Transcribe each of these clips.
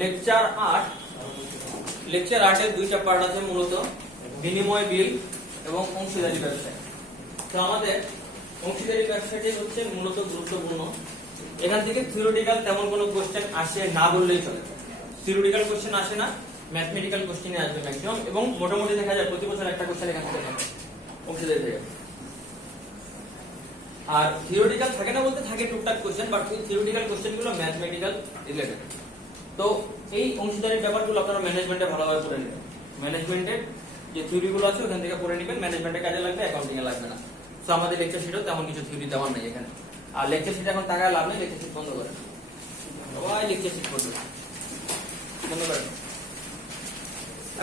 Lecture 8 lecture 8 এর দুইটা part আছে মূলত বিনিময় বিল এবং অংশীদারি ব্যবসায়। তো আমাদের অংশীদারি ব্যবসাটি হচ্ছে মূলত গুরুত্বপূর্ণ। এখান থেকে থিওরিটিক্যাল তেমন কোনো কোশ্চেন আসে না বললেই চলে। থিওরিটিক্যাল কোশ্চেন আসে না, ম্যাথমেটিক্যাল কোশ্চেনই আসবে ম্যাক্সিমাম, এবং মোটামুটি দেখা যায় প্রতি বছর একটা কোশ্চেন এখান থেকে অংশীদারি থেকে। আর থিওরিটিক্যাল থাকে না বলতে থাকে টুকটাক কোশ্চেন, বাট এই থিওরিটিক্যাল কোশ্চেনগুলো ম্যাথমেটিক্যাল রিলেটেড। তো এই অংশীদারির ব্যাপারগুলো আপনারা ম্যানেজমেন্টে ভালোভাবে পড়ে নেবেন। ম্যানেজমেন্টের যে থিওরিগুলো আছে ওখান থেকে পড়ে নেবেন, ম্যানেজমেন্টে কাজে লাগবে, অ্যাকাউন্টিং এ লাগবে না। তো আমাদের লেকচার শিটেও তেমন কিছু থিওরি দেওয়ার নেই এখানে। আর লেকচার শিট এখন টাকায় লাভ নেই, লেকচার শিট বন্ধ করেন, সবাই লেকচার শিট করবে, বন্ধ করেন।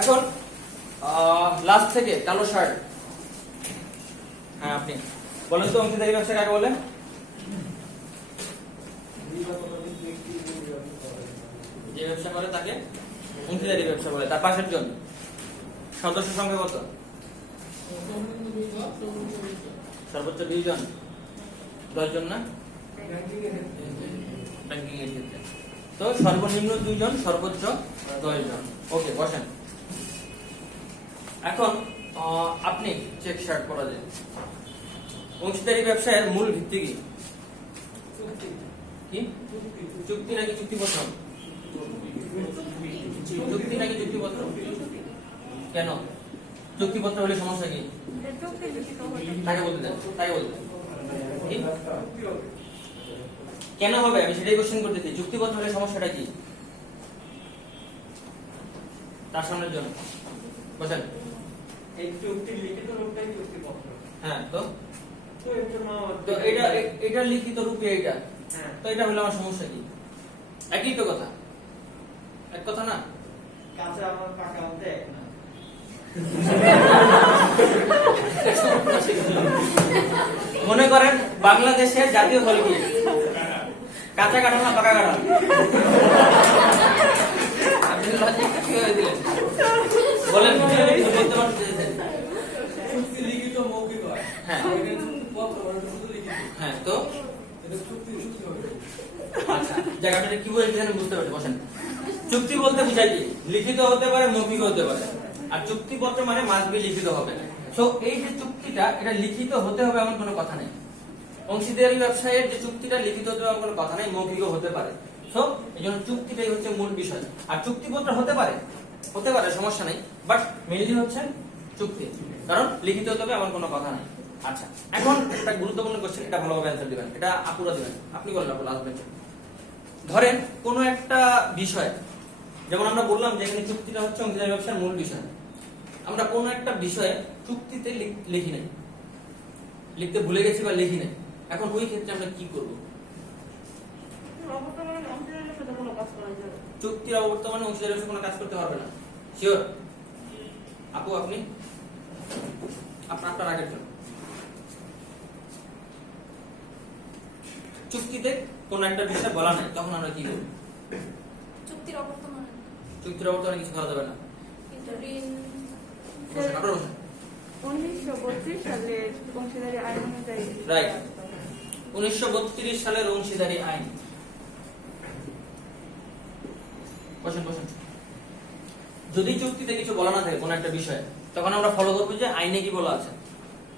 এখন লাস্ট থেকে কালো শার্ট, হ্যাঁ আপনি বলেন তো অংশীদারি ব্যবসা কাকে বলে? যে ব্যবসা করে তাকে অংশীদারি ব্যবসা বলে। তার পাশের জন সদস্য সংখ্যা কত? সর্বোচ্চ 2 জন, 10 জন না ব্যাংকিং এর ক্ষেত্রে। তো সর্বনিম্ন 2 জন, সর্বোচ্চ 10 জন। ওকে, বসেন। এখন আপনি চেক শার্ট পরা যায়। অংশীদারি ব্যবসায়ের মূল ভিত্তি কি? চুক্তি নাকি চুক্তিপত্র? চুক্তি নাকি চুক্তিপত্র? কেন চুক্তিপত্র হলে সমস্যা কি? তাকে বলতে দেন, তাকে বলতে দেন। কেন হবে আমি সেটাই কোশ্চেন করতেছি। চুক্তিপত্র হলে সমস্যাটা কি? তার সামনের জন্য বলেন। এই চুক্তির লিখিত রূপটাই চুক্তিপত্র। হ্যাঁ, তো তো এটা লিখিত রূপে এটা, হ্যাঁ, তো এটা হলে আমার সমস্যা কি? একই তো কথা, এক কথা না? কাঁচা আমার পাকা মধ্যে এক না। মনে করেন বাংলাদেশের জাতীয় ফল কি? কাঁচা কাঁঠাল না পাকা কাঁঠাল? আপনি লজিকটা কি হয়ে দিলেন? বলেন, বলতে পারছেন? চুক্তি লিখিত মৌখিক হয়। হ্যাঁ চুক্তিপত্র মানে শুধু লিখিত। হ্যাঁ, তো এটা চুক্তি হবে। আচ্ছা, জায়গাটা কি বলছেন বুঝতে পারছি। বসেন। চুক্তি বলতে বুঝাই কি? লিখিত হতে পারে, মৌখিক হতে পারে। আর চুক্তিপত্র মানে মাস্ট বি লিখিত হবে। সো এই যে চুক্তিটা, এটা লিখিত হতে হবে এমন কোনো কথা নেই। অংশীদারি ব্যবসায়ের যে চুক্তিটা লিখিত হতে হবে এমন কোনো কথা নেই, মৌখিকও হতে পারে। সো এই জন্য চুক্তিটাই হচ্ছে মূল বিষয়। আর চুক্তিপত্র হতে পারে সমস্যা নেই, বাট মেইনলি হচ্ছে চুক্তি, কারণ লিখিত হতে হবে এমন কোনো কথা নেই। আচ্ছা, এখন একটা গুরুত্বপূর্ণ কোশ্চেন, এটা ভালোভাবে অ্যান্সার দিবেন। এটা আপুরা দিবেন, আপনি বললেন আপু লাস্ট বেঞ্চে। ধরেন কোন একটা বিষয়, যেমন আমরা বললাম যে এখানে চুক্তিটা হচ্ছে অংশীদারি ব্যবসার মূল বিষয়। আমরা কোন একটা বিষয়ে চুক্তিতে লিখি নাই, লিখতে ভুলে গেছি বা লিখি নাই। এখন ওই ক্ষেত্রে আমরা কি করব? চুক্তির অবর্তমানে অংশীদারি ব্যবসা কোনো কাজ করতে পারবে না। শিওর আপু? আপনি আপনার আগের জন্য চুক্তিতে কোন একটা বিষয় বলা নাই, তখন আমরা কি করব? চুক্তির অবর্তমানে কিছু করা যাবে না। কিন্তু ঋণ 1932 সালের অংশীদারি আইন অনুযায়ী। রাইট, 1932 সালের অংশীদারি আইন। বসেন। যদি চুক্তিতে কিছু বলা না থাকে কোন একটা বিষয়ে, তখন আমরা ফলো করবো যে আইনে কি বলা আছে।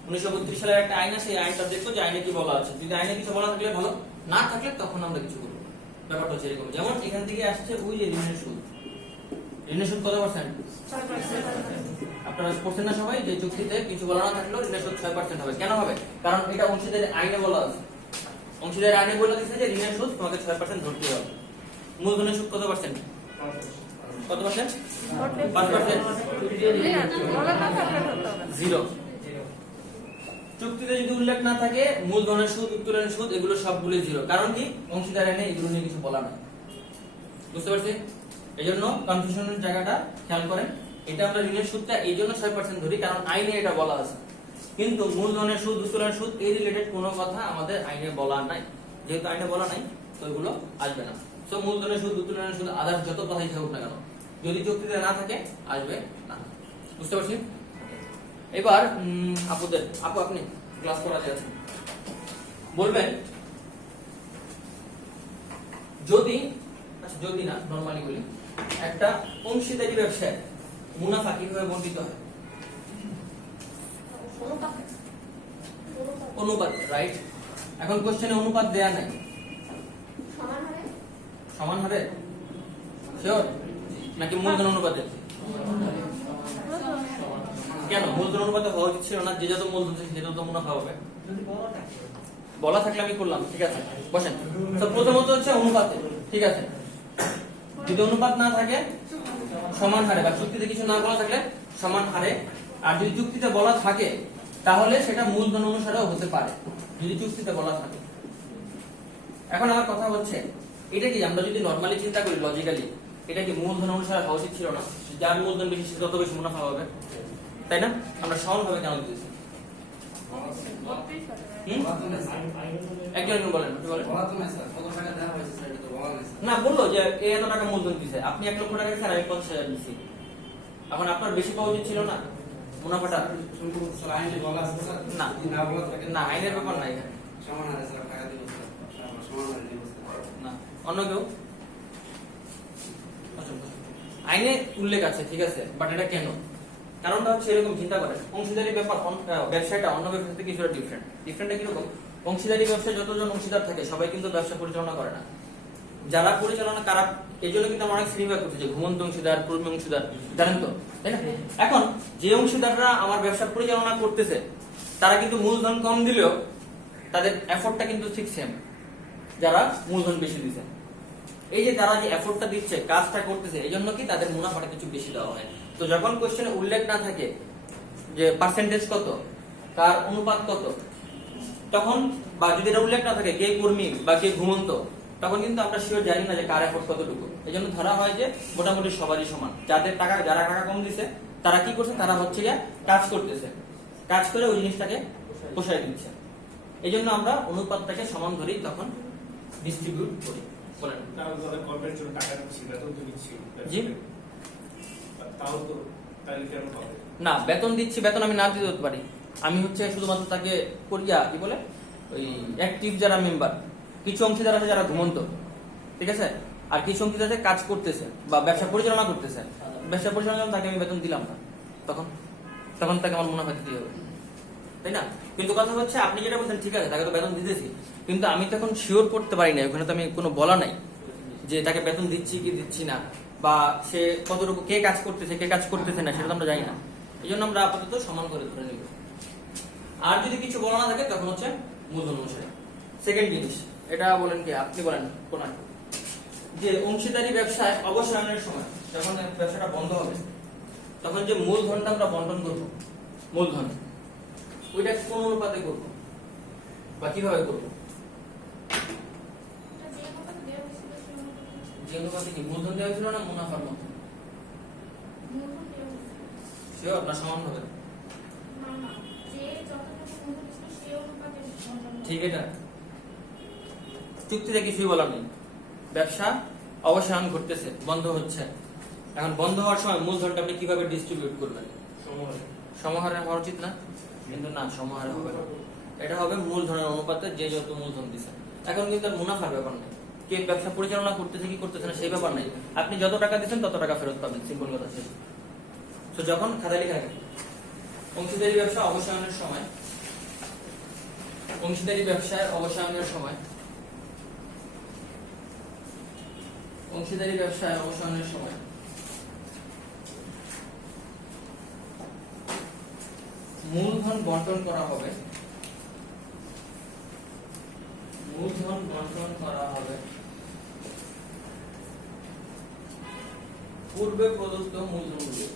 1932 সালের একটা আইন আছে, এই আইনটা দেখবো যে আইনে কি বলা আছে। যদি আইনে কিছু বলা থাকলে ভালো, না থাকলে তখন আমরা কিছু করবো। ব্যাপারটা হচ্ছে এরকম। যেমন এখান থেকে আসছে ওই যে ঋণের সুদ। ঋণের সুদ কত %? 6%। আপনারা পড়ছেন না সবাই যে চুক্তিতে কিছু বলা না থাকলেও ঋণের সুদ 6% হবে। কেন হবে? কারণ এটা অংশীদারি আইনে বলা আছে। অংশীদারি আইনে বলে দিচ্ছে যে ঋণের সুদ তোমাকে 6% ধরতে হবে। মূলধনের সুদ কত %? কত %? 5%। 0। চুক্তিতে যদি উল্লেখ না থাকে মূলধনের সুদ, উত্তোলনের সুদ, এগুলো সবগুলো 0। কারণ কি? অংশীদারি আইনে এগুলো নিয়ে কিছু বলা নাই। বুঝতে পারছি? এইজন্য কনফিউশনের জায়গাটা খেয়াল করেন। এটা আমরা ঋণের সুদটা এই জন্য 6% ধরি, কারণ আইনে এটা বলা আছে। কিন্তু মূলধনের সুদ, উত্তোলনের সুদ এই রিলেটেড কোনো কথা আমাদের আইনে বলা নাই। যেহেতু আইনে বলা নাই, তো এগুলো আসবে না। সো মূলধনের সুদ, উত্তোলনের সুদ, আদার্স যত কথাই থাকুক না কেন, যদি চুক্তিতে না থাকে আসবে না। বুঝতে পারছি? এবার আপু আপনি ক্লাস করাতে আছেন, বলবেন যদি, আচ্ছা যদি না নরমালি বলি, একটা অংশীদারি ব্যবসায় মুনাফা কিভাবে বন্টিত হয়? অনুপাত অনুপাত, রাইট। এখন কোশ্চেনে অনুপাত দেয়া নাই, সমান হারে সমান হারে শিওর নাকি মূলধন অনুপাতে? কেন মূলধন অনুপাতে হওয়া উচিত ছিল না? যে যত মূলধন সে তত মুনাফা হবে। বলা থাকলে আমি করলাম, ঠিক আছে বসেন। তো প্রথমত হচ্ছে অনুপাতে, ঠিক আছে। যদি অনুপাত না থাকে সমান হারে, বা চুক্তিতে কিছু না বলা থাকলে সমান হারে, আর যদি চুক্তিতে বলা থাকে তাহলে সেটা মূলধন অনুসারেও হতে পারে, যদি চুক্তিতে বলা থাকে। এখন আমার কথা হচ্ছে এটা কি আমরা যদি নরমালি চিন্তা করি লজিক্যালি, এটা কি মূলধন অনুসারে হওয়া উচিত ছিল না? যার মূলধন বেশি সে তত বেশি মুনাফা হবে, তাই না? আমরা সমানভাবে কেন দিতেছি? একজন বলেন, কি বলেন? না বললো যে এ এত টাকা মূলধন দিছে, আপনি 1 লক্ষ টাকা দিচ্ছেন, আমি 50,000 দিচ্ছি। এখন আপনার বেশি পাওয়া উচিত ছিল না মুনাফাটা? না না, আইনের ব্যাপার না এখানে। না, অন্য কেউ? আইনে উল্লেখ আছে, ঠিক আছে, বাট এটা কেন? কারণটা হচ্ছে এরকম, চিন্তা করেন অংশীদারি ব্যাপার ব্যবসাটা অন্য ব্যবসা থেকে কিছুটা ডিফারেন্ট। ডিফারেন্টটা কিরকম? অংশীদারি ব্যবসায় যতজন অংশীদার থাকে সবাই কিন্তু ব্যবসা পরিচালনা করে না। যারা পরিচালনা কারা, এই জন্য কিন্তু আমরা অনেক শ্রেণীভাগ করছি, যে ঘুমন্ত অংশীদার, কর্মী অংশীদার, জানেন তো, তাই না? এখন যে অংশীদাররা আমার ব্যবসা পরিচালনা করতেছে তারা কিন্তু মূলধন কম দিলেও তাদের এফোর্টটা কিন্তু ঠিক সেম যারা মূলধন বেশি দিচ্ছে। এই যে তারা যে এফোর্টটা দিচ্ছে, কাজটা করতেছে, এই জন্য কি তাদের মুনাফাটা কিছু বেশি দেওয়া হয়। তো যখন কোশ্চেনে উল্লেখ না থাকে যে পার্সেন্টেজ কত, তার অনুপাত কত, তখন বা যদি এটা উল্লেখ না থাকে কে কর্মী বা কে ঘুমন্ত, তখন কিন্তু আমরা শিওর জানি না যে কার এফোর্ট কতটুকু। এই জন্য ধরা হয় যে মোটামুটি সবারই সমান। যাদের টাকা, যারা টাকা কম দিছে তারা কি করছে, তারা হচ্ছে গিয়ে কাজ করতেছে, কাজ করে ওই জিনিসটাকে পোষায় দিচ্ছে। এই জন্য আমরা অনুপাতটাকে সমান ধরেই তখন ডিস্ট্রিবিউট করি। বলেন। কর্পোরেট জন্য টাকা দিচ্ছি, বেতন তো দিচ্ছি, জি, তাও তো তাহলে কেন হবে না? বেতন দিচ্ছি, বেতন আমি না দিতে পারি। আমি হচ্ছে শুধুমাত্র তাকে করিয়া কি বলে ওই অ্যাক্টিভ যারা মেম্বার, কিছু অংশীদার আছে যারা ঘুমন্ত, ঠিক আছে, আর কিছু অংশীদার আছে কাজ করতেছে বা ব্যবসা পরিচালনা করতেছে। ব্যবসা পরিচালনা তাকে আমি বেতন দিলাম না, তখন তখন তাকে আমার মুনাফা দিতে হবে, তাই না? কিন্তু কথা হচ্ছে আপনি যেটা বলছেন ঠিক আছে, তাকে তো বেতন দিতেছি, কিন্তু আমি তখন শিওর করতে পারি না, ওখানে তো আমি কোনো বলা নাই যে তাকে বেতন দিচ্ছি কি দিচ্ছি না, বা সে কতটুকু, কে কাজ করতেছে কে কাজ করতেছে না, সেটা তো আমরা জানি না। এই জন্য আমরা আপাতত সমান করে ধরে নিব। আর যদি কিছু বলা না থাকে তখন হচ্ছে মূলধন অনুসারে। সেকেন্ড জিনিস, এটা বলেন কি, আপনি বলেন কোন, যে অংশীদারি ব্যবসায় অবসায়নের সময় যখন ব্যবসাটা বন্ধ হবে তখন যে মূলধনটা আমরা বন্টন করবো, মূলধন ওইটা কোন অনুপাতে করবো বা কিভাবে করবো? এটা যে অনুপাতে দেওয়া হয়েছিল সেই অনুপাতে যে অনুপাতে কি মূলধন দেওয়া হয়েছিল না মুনাফার মতো? মূলধন দেওয়া হয়েছিল। শিওর না সমান হবে? না না, যে যতটুকু মূলধন ছিল সেই অনুপাতে বন্টন ঠিক, এটা চুক্তিতে কিছুই বলা নেই। ব্যবসা অবসান ঘটতেছে, বন্ধ হচ্ছে। এখন বন্ধ হওয়ার সময় মূলধনটা আপনি কিভাবে ডিস্ট্রিবিউট করবেন? সমাহারে হওয়া উচিত না? কিন্তু না, সমাহারে হবে না, এটা হবে মূলধনের অনুপাতে যে যত মূলধন দিছে। এখন কিন্তু আর মুনাফার ব্যাপার নেই, কে ব্যবসা পরিচালনা করতেছে কি করতেছে না সেই ব্যাপার নেই। আপনি যত টাকা দিচ্ছেন তত টাকা ফেরত পাবেন, সিম্পল কথা শেষ। তো যখন খাতা লেখা থাকে অংশীদারি ব্যবসা অবসায়নের সময়, অংশীদারি ব্যবসায় অবসায়নের সময়, অংশীদারি ব্যবসায় অবসায়নের সময় মূলধন বন্টন করা হবে, মূলধন বন্টন করা হবে পূর্বে প্রদত্ত মূলধন অনুযায়ী,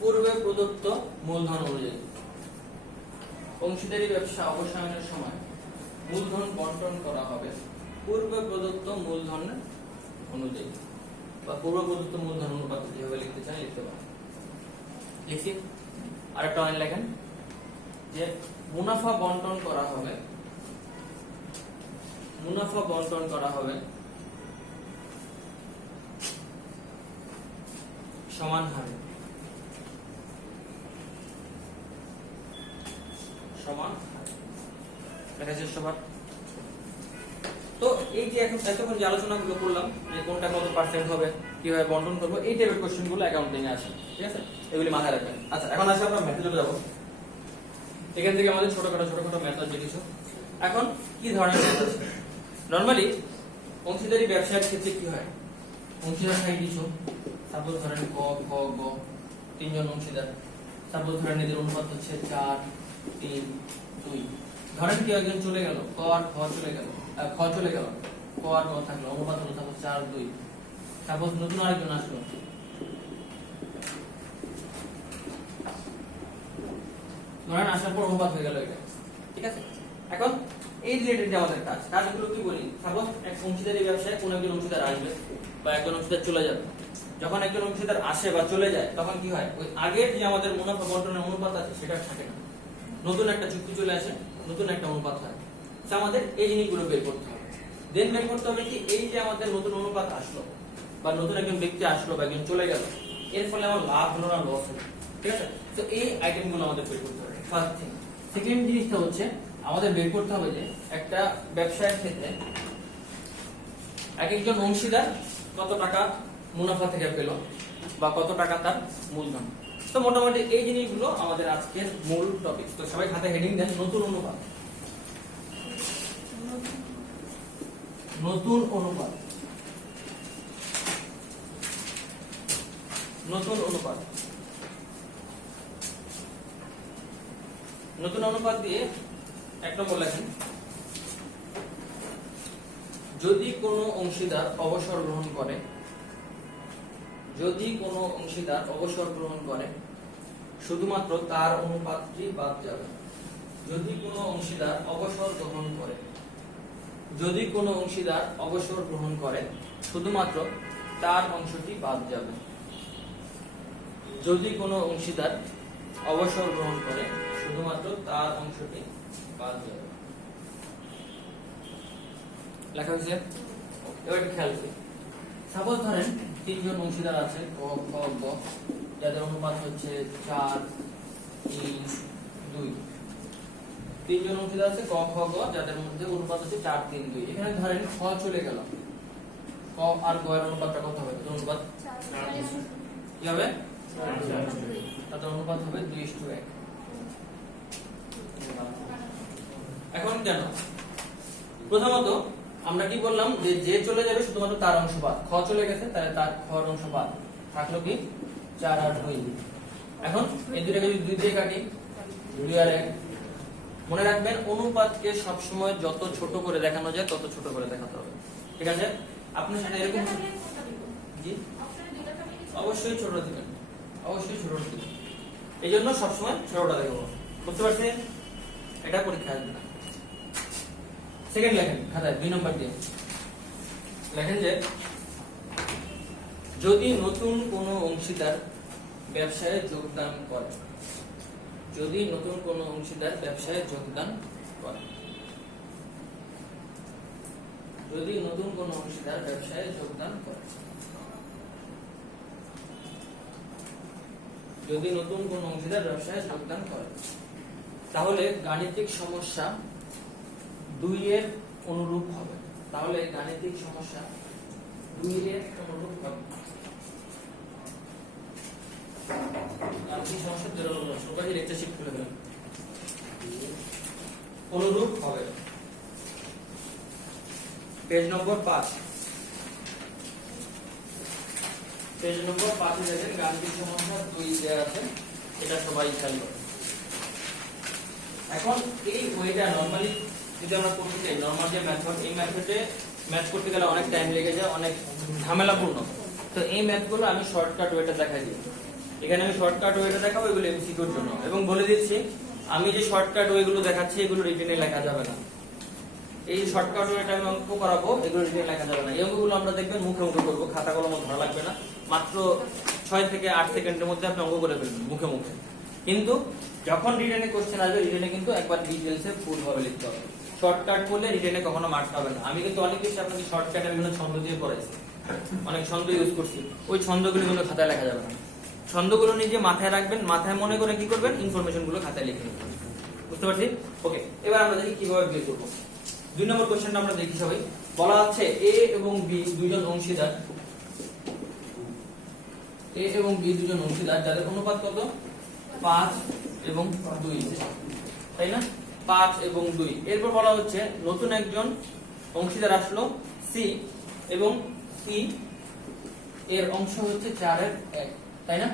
পূর্বে প্রদত্ত মূলধন অনুযায়ী। অংশীদারি ব্যবসা অবসায়নের সময় মূলধন বন্টন করা হবে পূর্বে প্রদত্ত মূলধন অনুযায়ী, বা পূর্ব প্রদত্ত মূলধন অনুপাত, যেভাবে লিখতে চান লিখতে পারেন। লিখি আরেকটা লাইন লেখেন যে মুনাফা বন্টন করা হবে, মুনাফা বন্টন করা হবে সমান হারে, সমান হারে। দেখা যাচ্ছে সবার। তো এই যে এখন এতক্ষণ যে আলোচনাগুলো করলাম যে কোনটা কত পার্সেন্ট হবে, কিভাবে বন্টন করবো, এই টাইপের কোশ্চেন গুলো অ্যাকাউন্টিং এ আসে, ঠিক আছে? এগুলি মাথায় রাখবেন। আচ্ছা, এখন আসলে আমরা মেথডে যাবো। এখান থেকে আমাদের ছোটখাটো মেথড যে কিছু। এখন কি ধরনের মেথড আছে? নরমালি অংশীদারি ব্যবসায়ের ক্ষেত্রে কি হয়, অংশীদার হয় কিছু, সাপোজ ধরেন ক খ গ, তিনজন অংশীদার, সাপোজ ধরেন এদের অনুপাত হচ্ছে 4 3 2। ধরেন কেউ একজন চলে গেল, ক আর খ চলে গেল, খ চলে গেল, ক আর গ থাকলো, অনুপাত হলো সাপোজ 4 2। সাপোজ নতুন আরেকজন আসলো, ধরেন আসার পর অনুপাত হয়ে গেল এটা, ঠিক আছে? এখন এই রিলেটেড যে আমাদের কাজগুলো কি বলি, সাপোজ এক অংশীদারি ব্যবসায় কোন একজন অংশীদার আসবে বা একজন অংশীদার চলে যাবে। যখন একজন অংশীদার আসে বা চলে যায় তখন কি হয়, ওই আগের যে আমাদের মুনাফা বন্টনের অনুপাত আছে সেটা থাকে না, নতুন একটা চুক্তি চলে আসে, নতুন একটা অনুপাত হয়। তো আমাদের এই জিনিসগুলো বের করতে হবে। দেন বের করতে হবে কি, এই যে আমাদের নতুন অনুপাত আসলো বা নতুন একজন ব্যক্তি আসলো বা একজন চলে গেল, এর ফলে আমার লাভ হলো না লস হলো, ঠিক আছে? তো এই আইটেমগুলো আমাদের বের করতে হবে, ফার্স্ট থিং। সেকেন্ড জিনিসটা হচ্ছে আমাদের বের করতে হবে যে একটা ব্যবসায়ের ক্ষেত্রে এক একজন অংশীদার কত টাকা মুনাফা থেকে পেল বা কত টাকা তার মূলধন। তো মোটামুটি এই জিনিসগুলো আমাদের আজকের মূল টপিক। তো সবাই খাতে হেডিং দেন নতুন অনুপাত। নতুন অনুপাত, নতুন অনুপাত, নতুন অনুপাত দিয়ে এক নম্বর লেখেন, যদি কোনো অংশীদার অবসর গ্রহণ করে, যদি কোনো অংশীদার অবসর গ্রহণ করে শুধুমাত্র তার অনুপাতটি বাদ যাবে। যদি কোনো অংশীদার অবসর গ্রহণ করে, যদি কোনো অংশীদার অবসর গ্রহণ করে শুধুমাত্র তার অংশটি বাদ যাবে। যদি কোনো অংশীদার অবসর গ্রহণ করে শুধুমাত্র তার অংশটি বাদ যাবে। লেখা হয়েছে? এবার একটু খেয়াল করি। সাপোজ ধরেন তিনজন অংশীদার আছে ক খ গ, যাদের অনুপাত হচ্ছে 4 3 2। তিনজন অংশীদার আছে ক খ গ, যাদের মধ্যে অনুপাত হচ্ছে 4 3 2। এখানে ধরেন খ চলে গেল, ক আর গ এর অনুপাতটা কত হবে? অনুপাত কি হবে? তাদের অনুপাত হবে 2:1। এখন কেন? প্রথমত আমরা কি বললাম যে যে চলে যাবে শুধুমাত্র তার অংশ বাদ। খ চলে গেছে তাহলে তার খ এর অংশ বাদ থাকলো কি 4 আর 2। এখন এই দুটাকে যদি 2 দিয়ে কাটি, 2 আর 1। মনে রাখবেন অনুপাতকে সবসময় যত ছোট করে দেখানো যায় তত ছোট করে দেখাতে হবে, ঠিক আছে? আপনি সেটা এরকম জি অবশ্যই ছোট দিবেন, অবশ্যই ছোট দিবেন। এই জন্য সবসময় ছোটটা দেখাবো, বুঝতে পারছেন? এটা পরীক্ষা আসবে না। সেকেন্ড লেখেন খাতায় 2 নম্বর দিয়ে লেখেন যে যদি নতুন কোনো অংশীদার ব্যবসায়ে যোগদান করে, যদি নতুন কোনো অংশীদার ব্যবসায়ে যোগদান করে, যদি নতুন কোনো অংশীদার ব্যবসায়ে যোগদান করে, যদি নতুন কোনো অংশীদার ব্যবসায়ে যোগদান করে, তাহলে গাণিতিক সমস্যা 2 এর অনুরূপ হবে। তাহলে গাণিতিক সমস্যা 2 এর অনুরূপ হবে। গাণিতিক সমস্যা 2 এর অনুরূপ। সবাই লেকচার শিট খুলে দেন। অনুরূপ হবে। পেজ নম্বর 5। পেজ নম্বর 5 এ দেখেন গাণিতিক সমস্যা 2 দেয়া আছে। এটা সবাই খেয়াল করুন। এখন এই ওয়েটা নরমালি যদি আমরা করতে চাই, নরমাল যে মেথড, এই মেথডে ম্যাথ করতে গেলে অনেক টাইম লেগে যায়, অনেক ঝামেলাপূর্ণ। তো এই ম্যাথগুলো আমি শর্টকাট ওয়েটা দেখাই দিই। এখানে আমি শর্টকাট ওয়েটা দেখাবো, এগুলো এমসিকিউর জন্য। এবং বলে দিচ্ছি আমি যে শর্টকাট ওয়েগুলো দেখাচ্ছি এগুলো রিটেনে লেখা যাবে না। এই শর্টকাট ওয়েটা আমি অঙ্ক করাবো, এগুলো রিটেনে লেখা যাবে না। এই অঙ্কগুলো আমরা দেখবেন মুখে মুখে করবো, খাতা কলম ধরা লাগবে না। মাত্র 6 থেকে 8 সেকেন্ডের মধ্যে আপনি অঙ্ক করে ফেলবেন মুখে মুখে। কিন্তু যখন রিটেনে কোশ্চেন আসবে, রিটেনে কিন্তু একবার ডিটেইলসে ফুল ভাবে লিখতে হবে। শর্টকাট করলে রিটেনে কখনো মার্কস পাবেন না। আমি কিন্তু অনেক কিছু আপনাকে শর্টকাটে বিভিন্ন ছন্দ দিয়ে পড়াইছি, অনেক ছন্দ ইউজ করছি। ওই ছন্দগুলো কিন্তু খাতায় লেখা যাবে না। ছন্দগুলো নিজে মাথায় রাখবেন, মাথায় মনে করে কি করবেন, ইনফরমেশন গুলো খাতায় লিখে নেবেন। বুঝতে পারছি? ওকে, এবার আমরা দেখি কিভাবে বের করবো। 2 নম্বর কোশ্চেনটা আমরা দেখি সবাই। বলা আছে এ এবং বি দুইজন অংশীদার, এ এবং বি দুজন অংশীদার যাদের অনুপাত কত 5 এবং 2, তাই না? 5 এবং 2। এরপর বলা হচ্ছে নতুন একজন অংশীদার আসলো সি এবং সি এর অংশ হচ্ছে 4 এর 1, তাই না?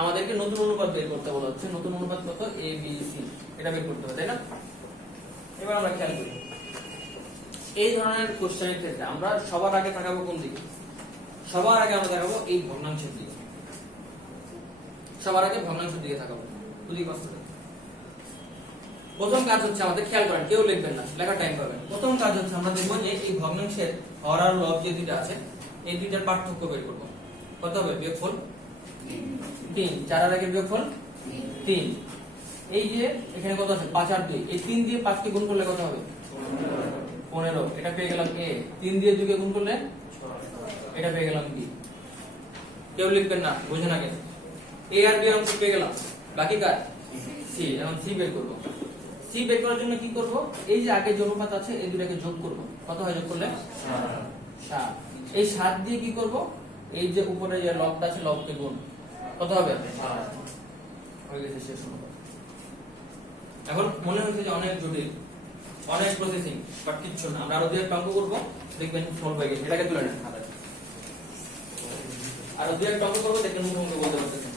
আমাদেরকে নতুন অনুপাত বের করতে বলা হচ্ছে। নতুন অনুপাত কত এ বি সি, এটা বের করতে হবে, তাই না? এবার আমরা খেয়াল করি এই ধরনের কোশ্চেনের ক্ষেত্রে আমরা সবার আগে তাকাবো কোন দিকে? সবার আগে আমরা তাকাবো এই ভগ্নাংশের দিকে। সবার আগে ভগ্নাংশের দিকে তাকাবো। বুঝি কষ্ট। প্রথম কাজ হচ্ছে আমাদের, খেয়াল করেন কেউ লিখবেন না, লেখার টাইম পাবেন। প্রথম কাজ হচ্ছে আমরা দেখবো যে এই ভগ্নাংশের হর আর লব যে দুইটা আছে এই দুইটার পার্থক্য বের করব। কত হবে? বিয়োগফল 3। 4 আর 1 বিয়োগফল 3। এই যে এখানে কত আছে 5 আর 2, এই 3 দিয়ে 5 কে গুণ করলে কত হবে? 15। এটা পেয়ে গেলাম এ। 3 দিয়ে 2 কে গুণ করলে এটা পেয়ে গেলাম বি। কেউ লিখবেন না, বুঝেন আগে। এ আর বি অংশ পেয়ে গেলাম, বাকি কার? সি। এখন সি বের করব। সি বের করার জন্য কি করব? এই যে আগে যে অনুপাত আছে এই দুটাকে যোগ করব। কত হয় যোগ করলে? 7। এই 7 দিয়ে কি করব? এই যে উপরে যে লবটা আছে লবকে গুণ। কত হবে? 8। হয়ে গেছে শেষ অনুপাত। এখন মনে হচ্ছে যে অনেক জটিল, অনেক প্রসেসিং, বাট কিচ্ছু না। আমরা আরো দুই একটা অঙ্ক করব, দেখবেন সলভ হয়ে গেছে। এটাকে তুলে নেন খাতায়। আরো দুই একটা অঙ্ক করব, দেখবেন মুখে মুখে বলতে পারতেছেন।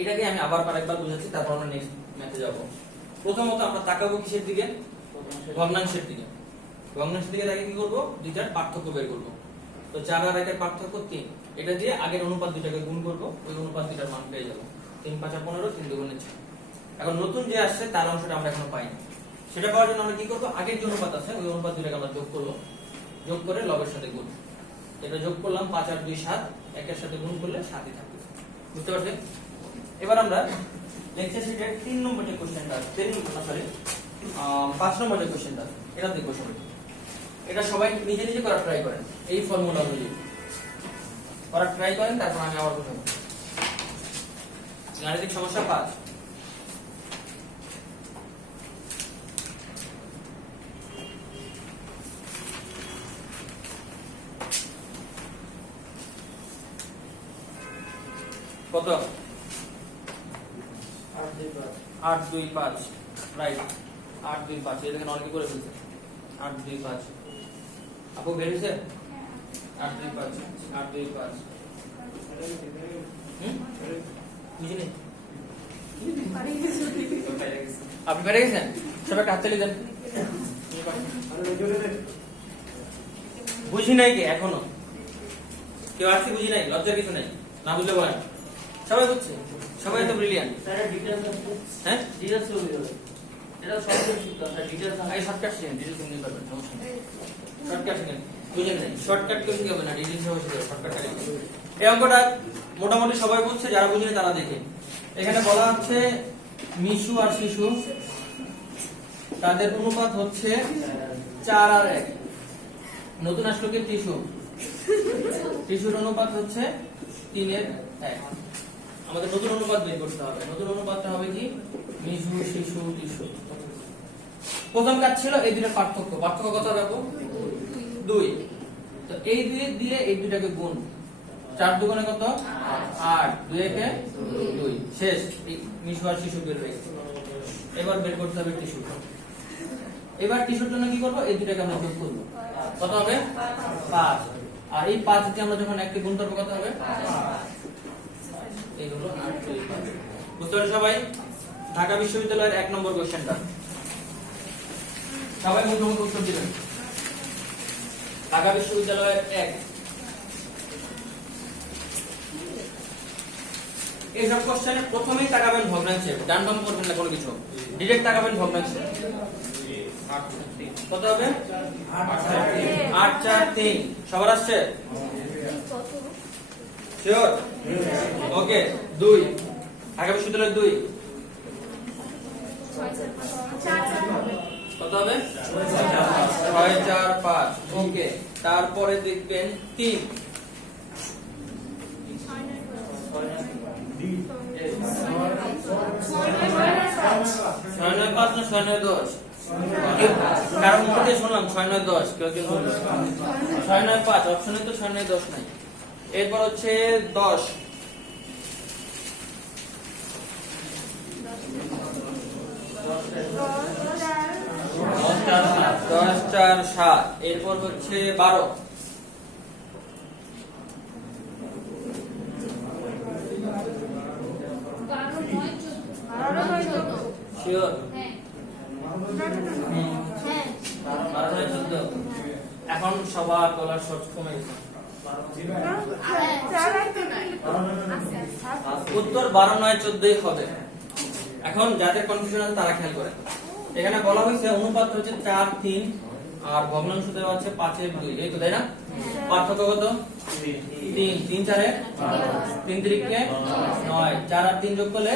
এটাকে আমি আবার আরেকবার বুঝাচ্ছি, তারপর আমরা নেক্সট ম্যাথে যাব। প্রথমত আমরা তাকাবো কিসের দিকে? ভগ্নাংশের দিকে। ভগ্নাংশের দিকে তাকিয়ে কি করব? দুইটার পার্থক্য বের করব। তো 4 আর 1 এর পার্থক্য 3। এটা দিয়ে আগের অনুপাত দুইটাকে গুণ করব, ওই অনুপাত দুইটার মান পেয়ে যাব। 3 5 15, 3 2 6। এখন নতুন যে আসছে তার অংশটা আমরা এখনো পাইনি। সেটা পাওয়ার জন্য আমরা কি করব? আগের যে অনুপাত আছে ওই অনুপাত দুইটাকে আমরা যোগ করব, যোগ করে লবের সাথে গুণ। এটা যোগ করলাম 5 আর 2 7, 1 এর সাথে গুণ করলে 7ই থাকবে। বুঝতে পারছেন? এবার আমরা লেকচার শিটের 3 নম্বর যে কোশ্চেনটা আছে, 5 নম্বর যে কোশ্চেনটা আছে, এটা দেখো সবাই। এটা সবাই নিজে নিজে করার ট্রাই করেন, এই ফর্মুলা অনুযায়ী করার ট্রাই করেন, তারপর আমি আবার বুঝাবো। গাণিতিক সমস্যা 5। কত? 8 2 5, রাইট। 8 2 5, এই দেখেন অনেকে করে ফেলছে। 8 2 5 আপু বের হয়েছে? 8 2 5, 8 2 5। বুঝিনি? আপনি পেরে গেছেন? সবাই একটা হাততালি দেন। বুঝি নাই কি এখনো? কেউ আসছে বুঝি নাই? লজ্জার কিছু নাই, না বুঝলে বলেন। সবাই বুঝছে? সবাই তো ব্রিলিয়ান্ট। হ্যাঁ, ডিটেইলস হবে এটা শর্টকাট শিখতে হবে। ডিটেইলস আই শর্টকাট শিখেন, ডিটেইলস নিতে পারবেন, সমস্যা নেই। শর্টকাট শিখেন, বুঝেন নাই? শর্টকাট কেউ শিখাবে না, ডিটেইলস হবে শিখবে, শর্টকাট খালি। এই অঙ্কটা মোটামুটি সবাই বুঝছে, যারা বুঝেনি তারা দেখে। এখানে বলা হচ্ছে মিশু আর শিশু তাদের অনুপাত হচ্ছে 4 আর 1। নতুন আসলো কি? টিস্যু। টিস্যুর অনুপাত হচ্ছে 3 এর 1। আমাদের নতুন অনুপাত বের করতে হবে। নতুন অনুপাতটা হবে কি? মিশু শিশু টিস্যু। প্রথম কাজ ছিল এই দুইটার পার্থক্য। পার্থক্য কত রাখবো? 2। তো এই 2 দিয়ে এই দুইটাকে গুণ। 4 দুগুণে কত? 8। 2 একে 2। শেষ। এই মিশু আর শিশু বের হয়ে গেছে। এবার বের করতে হবে টিস্যু। এবার টিস্যুর জন্য কি করব? এই দুইটাকে আমরা যোগ করব। কত হবে? 5। আর এই 5 দিয়ে আমরা যখন এককে গুণ করব কত হবে? 5। এই হলো 8 2 5। বুঝতে পারছেন সবাই? ঢাকা বিশ্ববিদ্যালয়ের 1 নম্বর কোশ্চেনটা সবাই মুখে উত্তর দিবেন। ঢাকা বিশ্ববিদ্যালয়ের 1। এইসব কোশ্চেনে প্রথমেই তাকাবেন ভগ্নাংশে, ডান বাম করবেন না কোনো কিছু, ডিরেক্ট তাকাবেন ভগ্নাংশে। কত হবে 8 4 3 সবার আসছে কত শিওর ওকে 2 আগামী সূত্রের 2 4 4 হবে কত হবে 6 4 5 ওকে তারপরে দেখবেন 3 6 9 5 না 6 9 10 কারণ মুখে শুনলাম 6 9 10 কেউ কেউ বলল 6 9 5 অপশনে তো 6 9 10 নাই এরপর হচ্ছে 10 10 4 7 এরপর হচ্ছে 12 শিওর হ্যাঁ 12 14 এখন সবার গলার শর্ট কমে গেছে উত্তর 12 9 14 হবে এখন যাদের কনফিউশন আছে তারা খেয়াল করে এখানে বলা হয়েছে অনুপাত হচ্ছে 4 3 আর ভগ্নাংশ দেওয়া আছে 5 এর 2 এই তো তাই না পার্থক্য কত 3 3 4 এ 3 3 কে 9 4 আর 3 যোগ করলে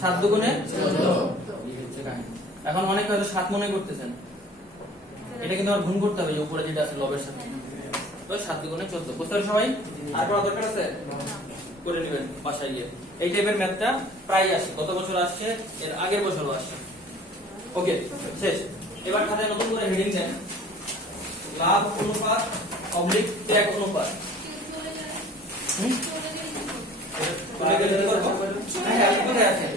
7 দুগুণে 14 এখন অনেকে হয়তো 7 মনে করতেছেন এটা কিন্তু আর গুণ করতে হবে এই উপরে যেটা আছে লবের সাথে তো 7 দুগুণে 14 বুঝতে পারছেন সবাই আর কোনো দরকার আছে করে নেবেন বাসায় গিয়ে এই টাইপের ম্যাথটা প্রায় আসে গত বছর আসছে এর আগের বছরও আসছে ওকে শেষ এবার খাতায় নতুন করে হেডিং দেন লাভ অনুপাত অবলিক ত্যাগ অনুপাত চলে গেলে কি করব হ্যাঁ আপনি কোথায় আছেন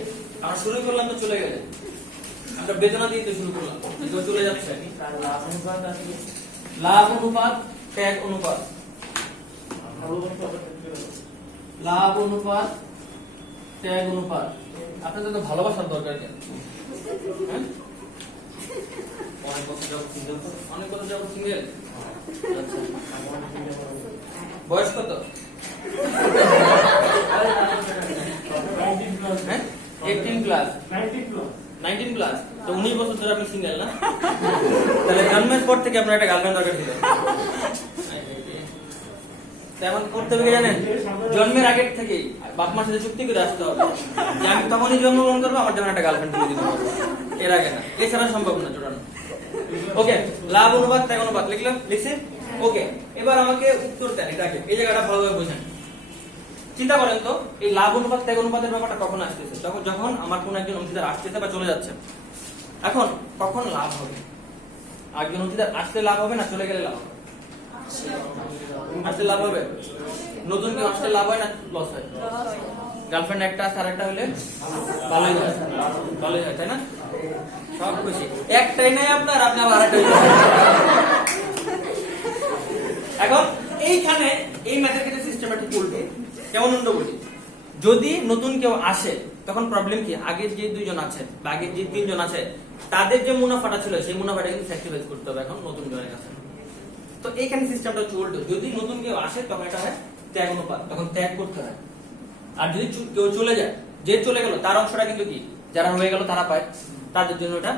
আমরা শুরু করলাম তো চলে গেলে আমরা বেদনা দিয়ে তো শুরু করলাম তো চলে যাচ্ছে লাভ অনুপাত ত্যাগ অনুপাত লাভ অনুপাত ত্যাগ অনুপাত আপনাদের তো ভালোবাসার দরকার কেন হ্যাঁ অনেক কথা যাব সিঙ্গেল বয়স কত হ্যাঁ 18 ক্লাস 19 ক্লাস তো 19 বছর ধরে আপনি সিঙ্গেল না তাহলে জন্মের পর থেকে আপনার একটা গার্লফ্রেন্ড দরকার ছিল তেমন করতে হবে জানেন জন্মের আগে থেকেই বাপ মার সাথে চুক্তি করে আসতে হবে যে আমি তখনই জন্মগ্রহণ করবো আমার যেমন একটা গার্লফ্রেন্ড দিয়ে দিতে হবে এর আগে না এছাড়া সম্ভব না জোড়ানো ওকে লাভ অনুপাত ত্যাগ অনুপাত লিখলাম লিখছি ওকে এবার আমাকে উত্তর দেন এটাকে এই জায়গাটা ভালোভাবে বুঝেন চিন্তা করেন তো এই লাভ অনুপাত ত্যাগ অনুপাতের ব্যাপারটা কখন আসতেছে যখন আমার কোন একজন অংশীদার আসতেছে বা চলে যাচ্ছে এখন কখন লাভ হবে একজন অংশীদার আসলে লাভ হবে না চলে গেলে লাভ হবে আসলে লাভ হবে নতুন কেউ আসলে লাভ হয় না লস হয় গার্লফ্রেন্ড একটা আছে আর একটা হলে ভালোই হয় ভালোই হয় তাই না সব খুশি একটাই নাই আপনার আপনি আবার আরেকটা এখন এইখানে এই ম্যাথের ক্ষেত্রে সিস্টেমেটিক উল্টো কেমন উল্টো বলি যদি নতুন কেউ আসে তখন প্রবলেম কি আগের যে দুইজন আছে বা আগের যে তিনজন আছে তাদের যে মুনাফাটা ছিল সেই মুনাফাটা কিন্তু স্যাক্রিফাইস করতে হবে এখন নতুন জনের কাছে তো এইখানে সিস্টেমটা হচ্ছে উল্টো যদি নতুন কেউ আসে তখন এটা হয় ত্যাগ অনুপাত তখন ত্যাগ করতে হয় আর যদি কেউ চলে যায় যে চলে গেল তার অংশটা কিন্তু কি যারা হয়ে গেল তারা পায় তাদের জন্য এটা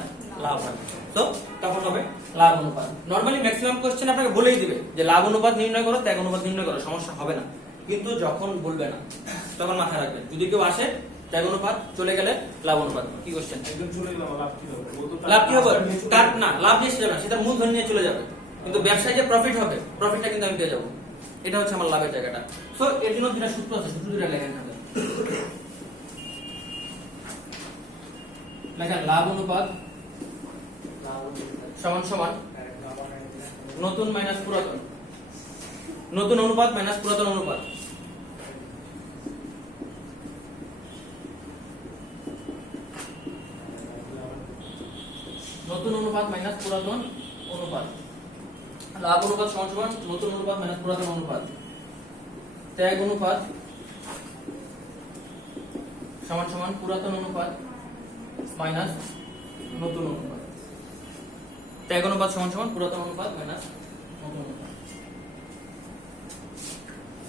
লাভ হয় তো তখন হবে লাভ অনুপাত নরমালি ম্যাক্সিমাম কোশ্চেন আপনাকে বলেই দিবে যে লাভ অনুপাত নির্ণয় করো ত্যাগ অনুপাত নির্ণয় করো সমস্যা হবে না কিন্তু যখন বলবে না তখন মাথায় রাখবেন যদি কেউ আসে ত্যাগ অনুপাত চলে গেলে লাভ অনুপাত কি কোশ্চেন একদম চলে গেল লাভ কি হবে লাভ কি হবে তার না লাভ নিয়ে যাবে না সেটা মূলধন নিয়ে চলে যাবে কিন্তু ব্যবসায় যে প্রফিট হবে প্রফিটটা কিন্তু আমি পেয়ে যাবো এটা হচ্ছে আমার লাভের জায়গাটা সো এর জন্য দুটা সূত্র আছে সূত্র দুটা লেখেন থাকে লেখেন লাভ অনুপাত সমান সমান নতুন মাইনাস পুরাতন নতুন অনুপাত মাইনাস পুরাতন অনুপাত নতুন অনুপাত মাইনাস পুরাতন অনুপাত লাভ অনুপাত সমান সমান নতুন অনুপাত মাইনাস পুরাতন অনুপাত ত্যাগ অনুপাত সমান সমান পুরাতন অনুপাত মাইনাস নতুন অনুপাত ত্যাগ অনুপাত সমান সমান পুরাতন অনুপাত মাইনাস নতুন অনুপাত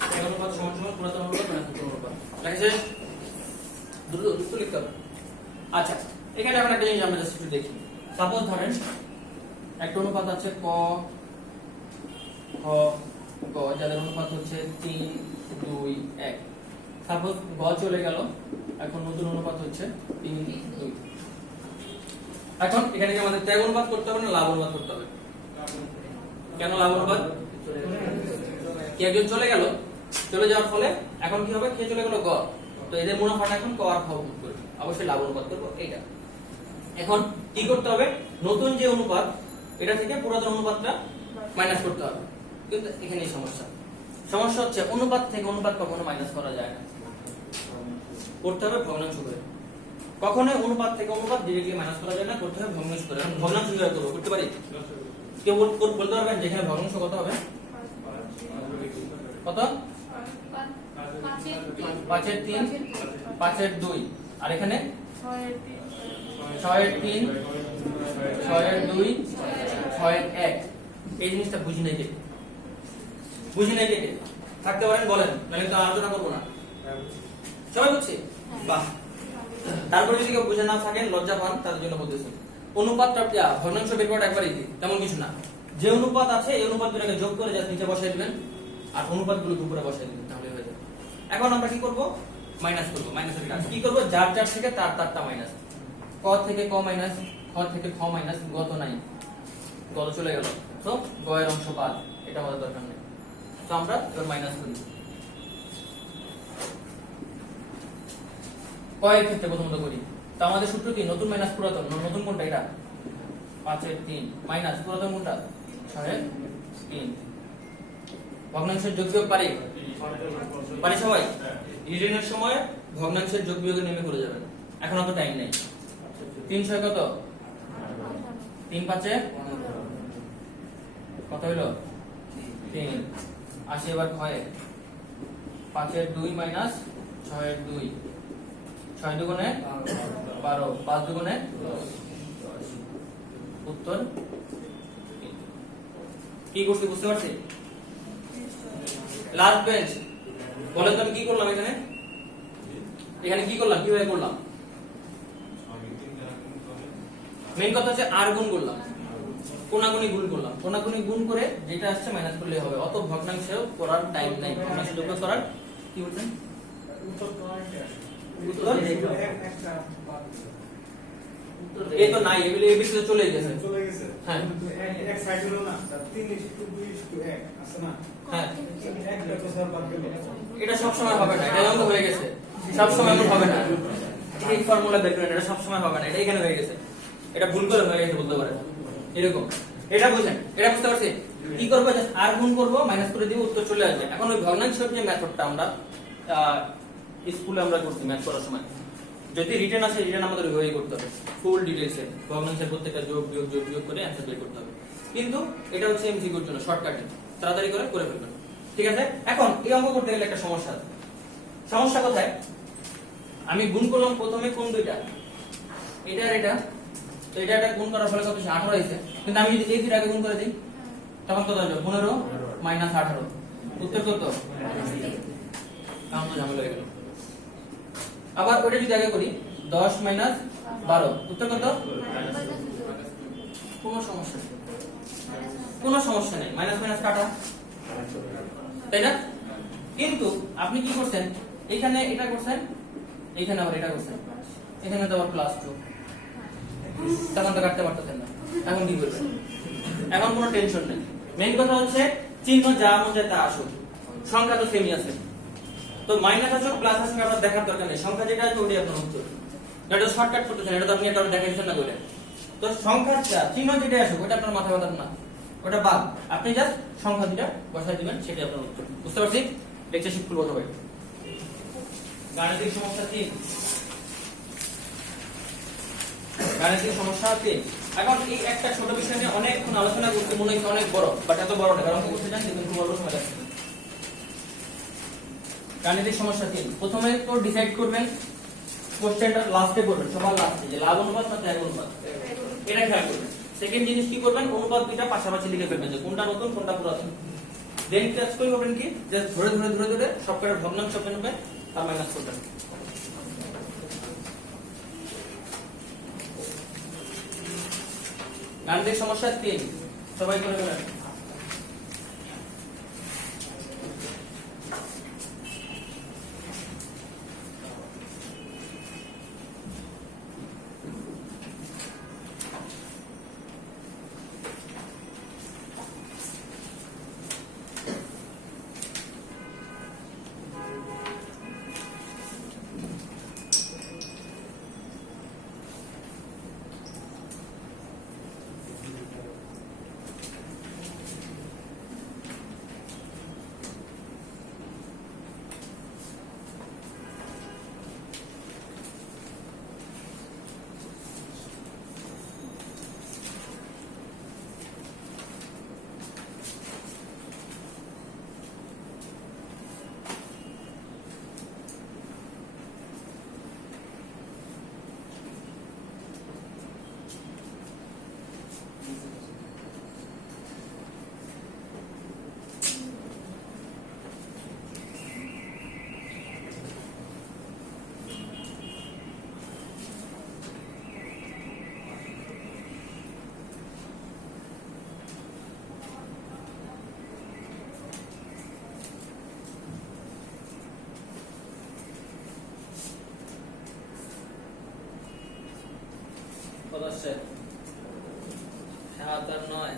ত্যাগ অনুপাত সমান সমান পুরাতন অনুপাত মাইনাস নতুন অনুপাত লেখা দ্রুত লিখতে হবে আচ্ছা এখানে এখন একটা জিনিস আমরা জাস্ট একটু দেখি সাপোজ ধরেন একটা অনুপাত আছে ক খ গ, যাদের অনুপাত হচ্ছে 3 2 1। সাপোজ গ চলে গেল, এখন নতুন অনুপাত হচ্ছে 3 2। এখন এখানে কি আমাদের ত্যাগ অনুপাত করতে হবে না লাভ অনুপাত করতে হবে? কেন লাভ অনুপাত? কে একজন চলে গেল, চলে যাওয়ার ফলে এখন কি হবে? কে চলে গেল গ, তো এদের মুনাফাটা এখন ক আর খ গুণ করবে, অবশ্যই লাভ অনুপাত করব এইটা। এখন কি করতে হবে? নতুন যে অনুপাত এটা থেকে পুরাতন অনুপাতটা মাইনাস করতে হবে, কিন্তু এখানেই সমস্যা হচ্ছে অনুপাত থেকে অনুপাত কখনো মাইনাস করা যায় না, করতে হবে ভগ্নাংশ করে। কখনোই অনুপাত থেকে অনুপাত ডিরেক্টলি মাইনাস করা যায় না, করতে হবে ভগ্নাংশ করে। এখন ভগ্নাংশ কিভাবে করব? করতে পারি? কেউ বলতে পারবেন যেখানে ভগ্নাংশ কত হবে? কত? 5 এর 3 5 এর 2, আর এখানে 6 এর 3 6 এর 2 6 এর 1। এই জিনিসটা বুঝি নাই কে থাকতে পারেন বলেন, নাহলে তো আলোচনা করবো না। সবাই বুঝছি? বাহ। তারপরে যদি কেউ বুঝে না থাকেন, লজ্জা পান, তাদের জন্য বলতেছি অনুপাতটা ভগ্নাংশ বের করাটা একবার ইজি, তেমন কিছু না। যে অনুপাত আছে এই অনুপাত দুটাকে যোগ করে জাস্ট নিচে বসাই দিবেন, আর অনুপাতগুলো উপরে বসাই দিবেন, তাহলে হয়ে যাবে। এখন আমরা কি করব? মাইনাস করব। মাইনাসের কাজ কি করব? যার থেকে তারটা মাইনাস। ক থেকে ক মাইনাস, খ থেকে খ মাইনাস, গ তো নাই, গ তো চলে গেল, তো গ এর অংশ বাদ, এটা আমাদের দরকার নেই। তো আমরা এবার মাইনাস করি। ক এর ক্ষেত্রে প্রথমত করি, তো আমাদের সূত্র কি? নতুন মাইনাস পুরাতন। নতুন কোনটা? এটা 5 এর 3 মাইনাস পুরাতন কোনটা? 6 এর 3। ভগ্নাংশের যোগ বিয়োগ পারি সবাই? রিটেনের সময় ভগ্নাংশের যোগ বিয়োগের নেমে করে যাবেন, এখন অত টাইম নেই। 3 6 কত? 3 5 এ কত হলো? 3। আসি এবার ক্ষয়ে, 5 এর 2 মাইনাস 6 এর 2, 6 দুগুণে 12, 5 দুগুণে 10। উত্তর কি করছি বুঝতে পারছি? লাস্ট বেঞ্চ বলেন তো আমি কি করলাম? এখানে কি করলাম? কিভাবে করলাম? মেইন কথা হচ্ছে আর গুণ করলাম, কোনাগুনি গুণ করলাম। কোনাগুনি গুণ করে যেটা আসছে মাইনাস করলে হবে, অত ভগ্নাংশেও করার টাইম নাই। ভগ্নাংশ যোগ করার কি বলছেন? এই তো নাই, এগুলো এই বিষয়ে চলে গেছে। হ্যাঁ এক সাইড হলো না 3:2:1 আছে না? হ্যাঁ, একটা তো স্যার বাদ গেল। এটা সব সময় হবে না, এটা যেমন তো হয়ে গেছে, সব সময় এমন হবে না। এই ফর্মুলা বের করেন, এটা সব সময় হবে না, এটা এখানে হয়ে গেছে, এটা ভুল করে হয়ে গেছে বলতে পারেন এরকম। এটা বুঝেন, এটা বুঝতে পারছি? কি করবো? আর গুণ করবো, মাইনাস করে দিব, উত্তর চলে আসবে। এখন ওই ভগ্নাংশের যে মেথডটা আমরা স্কুলে আমরা করছি ম্যাথ করার সময়, যদি রিটেন আসে রিটেন আমাদের ওইভাবেই করতে হবে, ফুল ডিটেইলসে ভগ্নাংশের প্রত্যেকটা যোগ বিয়োগ করে অ্যানসার বের করতে হবে। কিন্তু এটা হচ্ছে এমসিকিউর জন্য শর্টকাটে, তাড়াতাড়ি করে ফেলবেন, ঠিক আছে? এখন এই অঙ্ক করতে গেলে একটা সমস্যা আছে। সমস্যা কোথায়? আমি গুণ করলাম প্রথমে কোন দুইটা, এটা আর এটা, তো এটা গুণ করার ফলে কত? 18 হয়েছে। কিন্তু আমি যদি এই দুইটাকে গুণ করে দিই তখন কত আসবে? 15 মাইনাস 18, উত্তর কত? কাম তো ঝামেলা হয়ে গেল। আবার ওটা যদি আগে করি 10 মাইনাস 12, উত্তর কত? কোনো সমস্যা নেই, মাইনাস মাইনাস কাটা, তাই না? কিন্তু আপনি কি করছেন? এখানে এটা করছেন, এখানে আবার এটা করছেন, এখানে তো আবার +2, তখন তো কাটতে পারতেছেন না। এখন কি করবেন? এখন কোনো টেনশন নেই, মেইন কথা হচ্ছে চিহ্ন যা মন যায় তা আসুক, সংখ্যা তো সেমই আছে, তো মাইনাস আসুক প্লাস আসুক আপনার দেখার দরকার নেই, সংখ্যা যেটা আছে ওটাই আপনার উত্তর। এটা শর্টকাট করতেছেন, এটা তো আপনি একটা দেখাইছেন না করে, তো সংখ্যার চিহ্ন যেটা আসুক ওটা আপনার মাথায় ব্যথা না, ওটা বাদ, আপনি জাস্ট সংখ্যা দুটা বসাই দিবেন, সেটাই আপনার উত্তর। বুঝতে পারছি? লেকচার শিট খুলবো সবাই। গাণিতিক সমস্যা 3, গাণিতিক সমস্যা 3। এখন এই একটা ছোট বিষয় নিয়ে অনেকক্ষণ আলোচনা করতে মনে হচ্ছে অনেক বড়, বাট এত বড় না, কারণ করতে চান কিন্তু খুব অল্প সময় লাগছে। গাণিতিক সমস্যা 3, প্রথমে তো ডিসাইড করবেন কোশ্চেনটা লাস্টে করবেন, সবার লাস্টে, যে লাভ অনুপাত না ত্যাগ অনুপাত, এটা খেয়াল করবেন। সেকেন্ড জিনিস কি করবেন? অনুপাত দুইটা পাশাপাশি লিখে ফেলবেন, যে কোনটা নতুন কোনটা পুরাতন। দেন কাজ করবেন কি, জাস্ট ধরে সবকটার ভগ্নাংশ নেবেন আর মাইনাস করবেন। গাণিতিক সমস্যা 3 সবাই করে ফেলেন। কত আসছে? 7 আর 9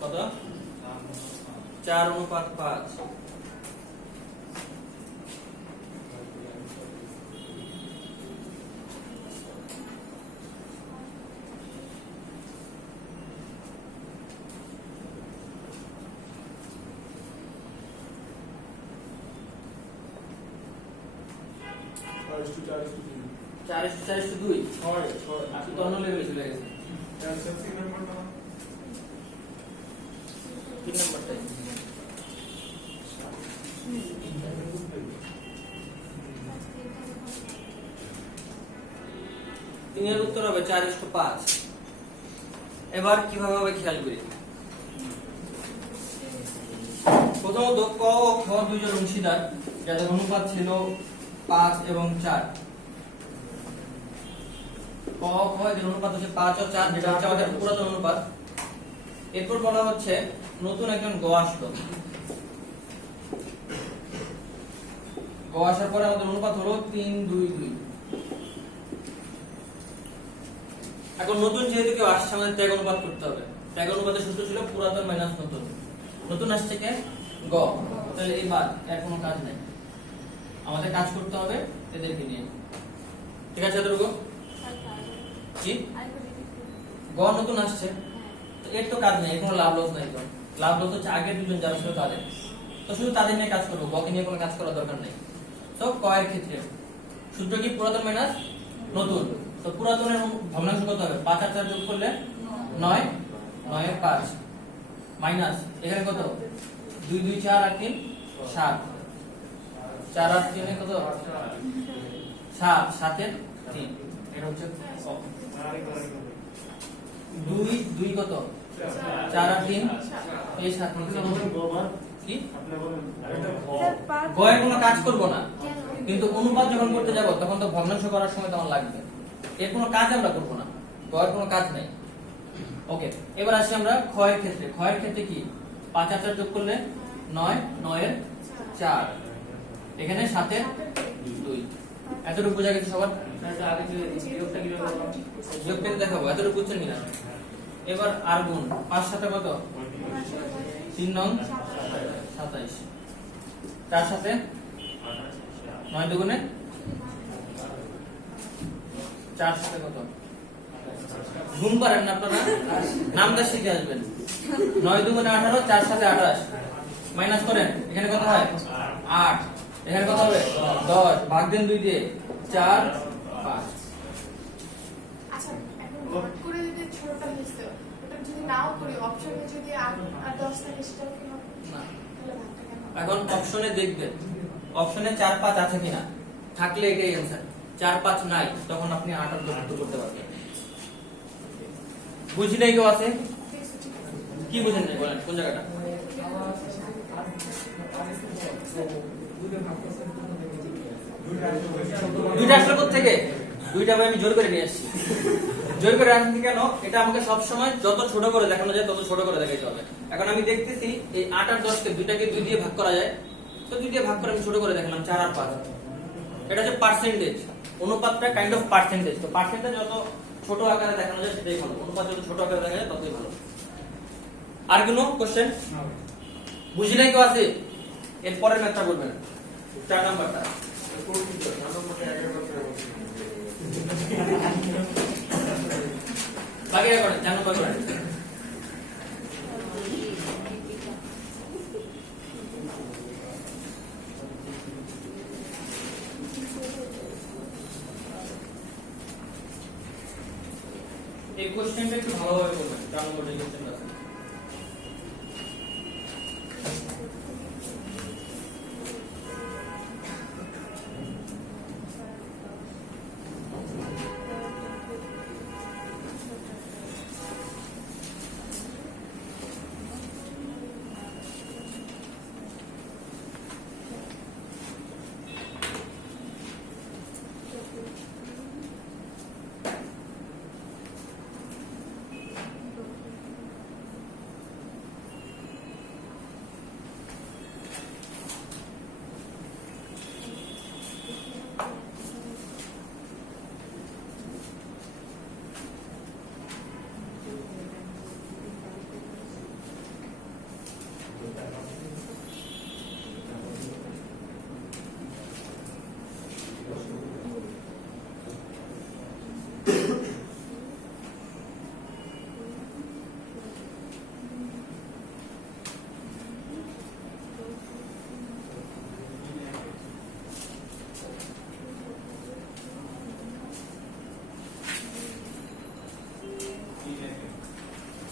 কত? 4:5। চার ইস্টু 2 আজকে তো অন্য লেভেলে চলে গেছে। 3 নাম্বারটাই তিনের উত্তর হবে 4:5। এবার কিভাবে হবে খেয়াল করি। প্রথমত ক ও খ দুইজন অংশীদার যাদের অনুপাত ছিল 5 এবং 4। ক ও খ এর অনুপাত হচ্ছে 5 ও 4, যেটা হচ্ছে আমাদের পুরাতন অনুপাত। এরপর বলা হচ্ছে নতুন একজন গ আসলো। গ আসার পরে আমাদের অনুপাত হলো 3, 2, 2। এখন নতুন যেহেতু কেউ আসছে আমাদের ত্যাগ অনুপাত করতে হবে। ত্যাগ অনুপাতের সূত্র ছিল পুরাতন মাইনাস নতুন। নতুন আসছে কে? গ। তাহলে এই বাদ, এর কোনো কাজ নাই। আমাদের কাজ করতে হবে এদেরকে নিয়ে। ঠিক আছে এতটুকু? কি? গ নতুন আসছে, তো এর তো কাজ নেই, এর কোনো লাভ লস নাই। তো লাভ লস হচ্ছে আগের দুজন যারা ছিল তাদের, তো শুধু তাদের নিয়ে কাজ করবো, গকে নিয়ে কোনো কাজ করার দরকার নেই। তো ক এর ক্ষেত্রে সূত্র কি? পুরাতন মাইনাস নতুন। তো পুরাতনের ভগ্নাংশ কত হবে? 5 আর 4 যোগ করলে 9, 9 এর 5 মাইনাস এখানে কত? 2, 2, 4 আর 3 7, 4 আর 3 কত? 7, 7 এর 3। এটা হচ্ছে 2, 2 কত? 4 আর 3 এই 7 কি? গ এর কোনো কাজ করব না, কিন্তু অনুপাত যখন করতে যাব তখন তো ভগ্নাংশ করার সময় তখন লাগবে। এর কোনো কাজ আমরা করব না, গ এর কোনো কাজ নাই। ওকে, এবার আসি আমরা খ এর ক্ষেত্রে। খ এর ক্ষেত্রে কি? 5 আর 4 যোগ করলে 9, 9 এর 4 এখানে 7 এর 2। এতটুকু বোঝা গেছে সবার? যোগ পেতে দেখাবো, এতটুকু বুঝছেন কিনা? এবার আর গুণ 5 7 কত? 3 নং 27, 4 সাথে 9 দুগুণে 4 সাথে কত? গুণ পারেন না আপনারা? নামটা শিখে আসবেন। 9 দুগুণে 18, 4 সাথে 28 মাইনাস করেন, এখানে কত হয়? 8, এখানে কত হবে? 10, ভাগ দেন 2 দিয়ে, 4, 5। আচ্ছা, এখন ভাগ করে দিতে ছোটটা হয়েছে, ওটা যদি নাও করি অপশনে যদি 8 আর 10 থাকে সেটাও কি হবে? না, তাহলে ভাগটা কেন? এখন অপশনে দেখবেন অপশনে 4, 5 আছে কিনা। থাকলে এটাই অ্যানসার। 4, 5 নাই, তখন আপনি 8 আর 10 করতে পারবেন। বুঝি নাই কেউ আছে? কি বুঝেন নাই বলেন, কোন জায়গাটা? দুইটা আসলে কোথা থেকে? দুইটা বই আমি জোর করে নিয়ে আসছি। জোর করে রাখছি কেন? এটা আমাকে সবসময় যত ছোট করে দেখানো যায় তত ছোট করে দেখাইতে হবে। এখন আমি দেখতেছি এই 8 আর 10 কে দুইটাকে 2 দিয়ে ভাগ করা যায়, তো 2 দিয়ে ভাগ করে আমি ছোট করে দেখালাম 4 আর 5। এটা হচ্ছে পার্সেন্টেজ, অনুপাতটা কাইন্ড অফ পার্সেন্টেজ। তো পার্সেন্টেজ যত ছোট আকারে দেখানো যায় সেটাই ভালো, অনুপাত যত ছোট আকারে দেখা যায় ততই ভালো। আর কোনো কোশ্চেন বুঝি নাই কেউ আছে? এর পরের ম্যাথটা বলবেন, 4 নাম্বারটা। বাকিরা করেন, 4 নাম্বার করেন। এই কোশ্চেনটা একটু ভালোভাবে করবেন, 4 নম্বর যে কোশ্চেনটা আছে।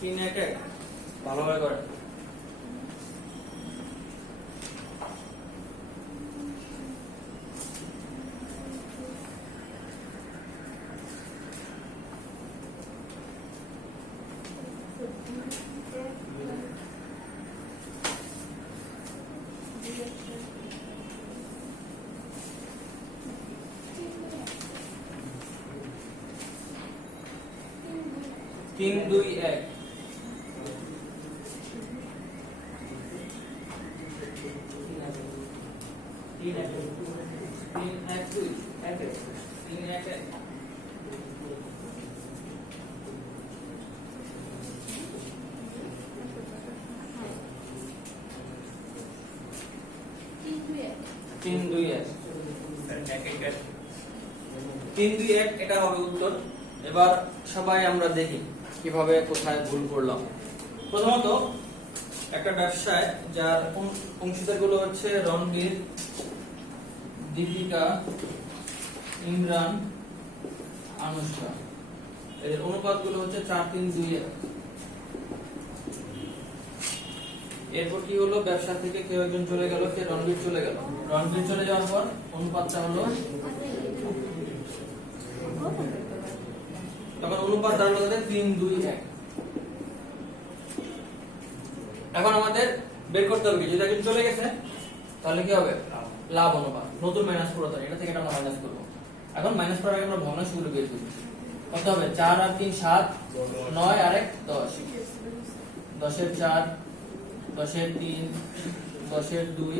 তিন একে ভালোভাবে করেন। তিন দুই এক, তিন এক দুই, তিন এক এক। তিন দুই এক, 3 2 1 এটা হবে উত্তর। এবার সবাই আমরা দেখি কিভাবে কোথায় ভুল করলাম। প্রথমত একটা ব্যবসায় যার অংশীদারগুলো হচ্ছে রণবীর, দীপিকা, ইমরান, আনুষ্কা, এদের অনুপাতগুলো হচ্ছে 4 3 2 1। এরপর কি হলো, ব্যবসা থেকে কেউ একজন চলে গেল, কে রণবীর চলে গেল। রণবীর চলে যাওয়ার পর অনুপাতটা হলো, তখন অনুপাত দাঁড়ালো 3 2 1। এখন আমাদের বের করতে হবে যদি একজন চলে গেছে তাহলে কি হবে, লাভ অনুপাত, নতুন মাইনাস পুরাতন, এটা থেকে আমরা মাইনাস করব। এখন মাইনাস করার আগে আমরা ভগ্নাংশগুলো বের করি। কত হবে, 4 আর 3 7, 9 আর 1 10, 10 এর 4, 10 এর 3, 10 এর 2,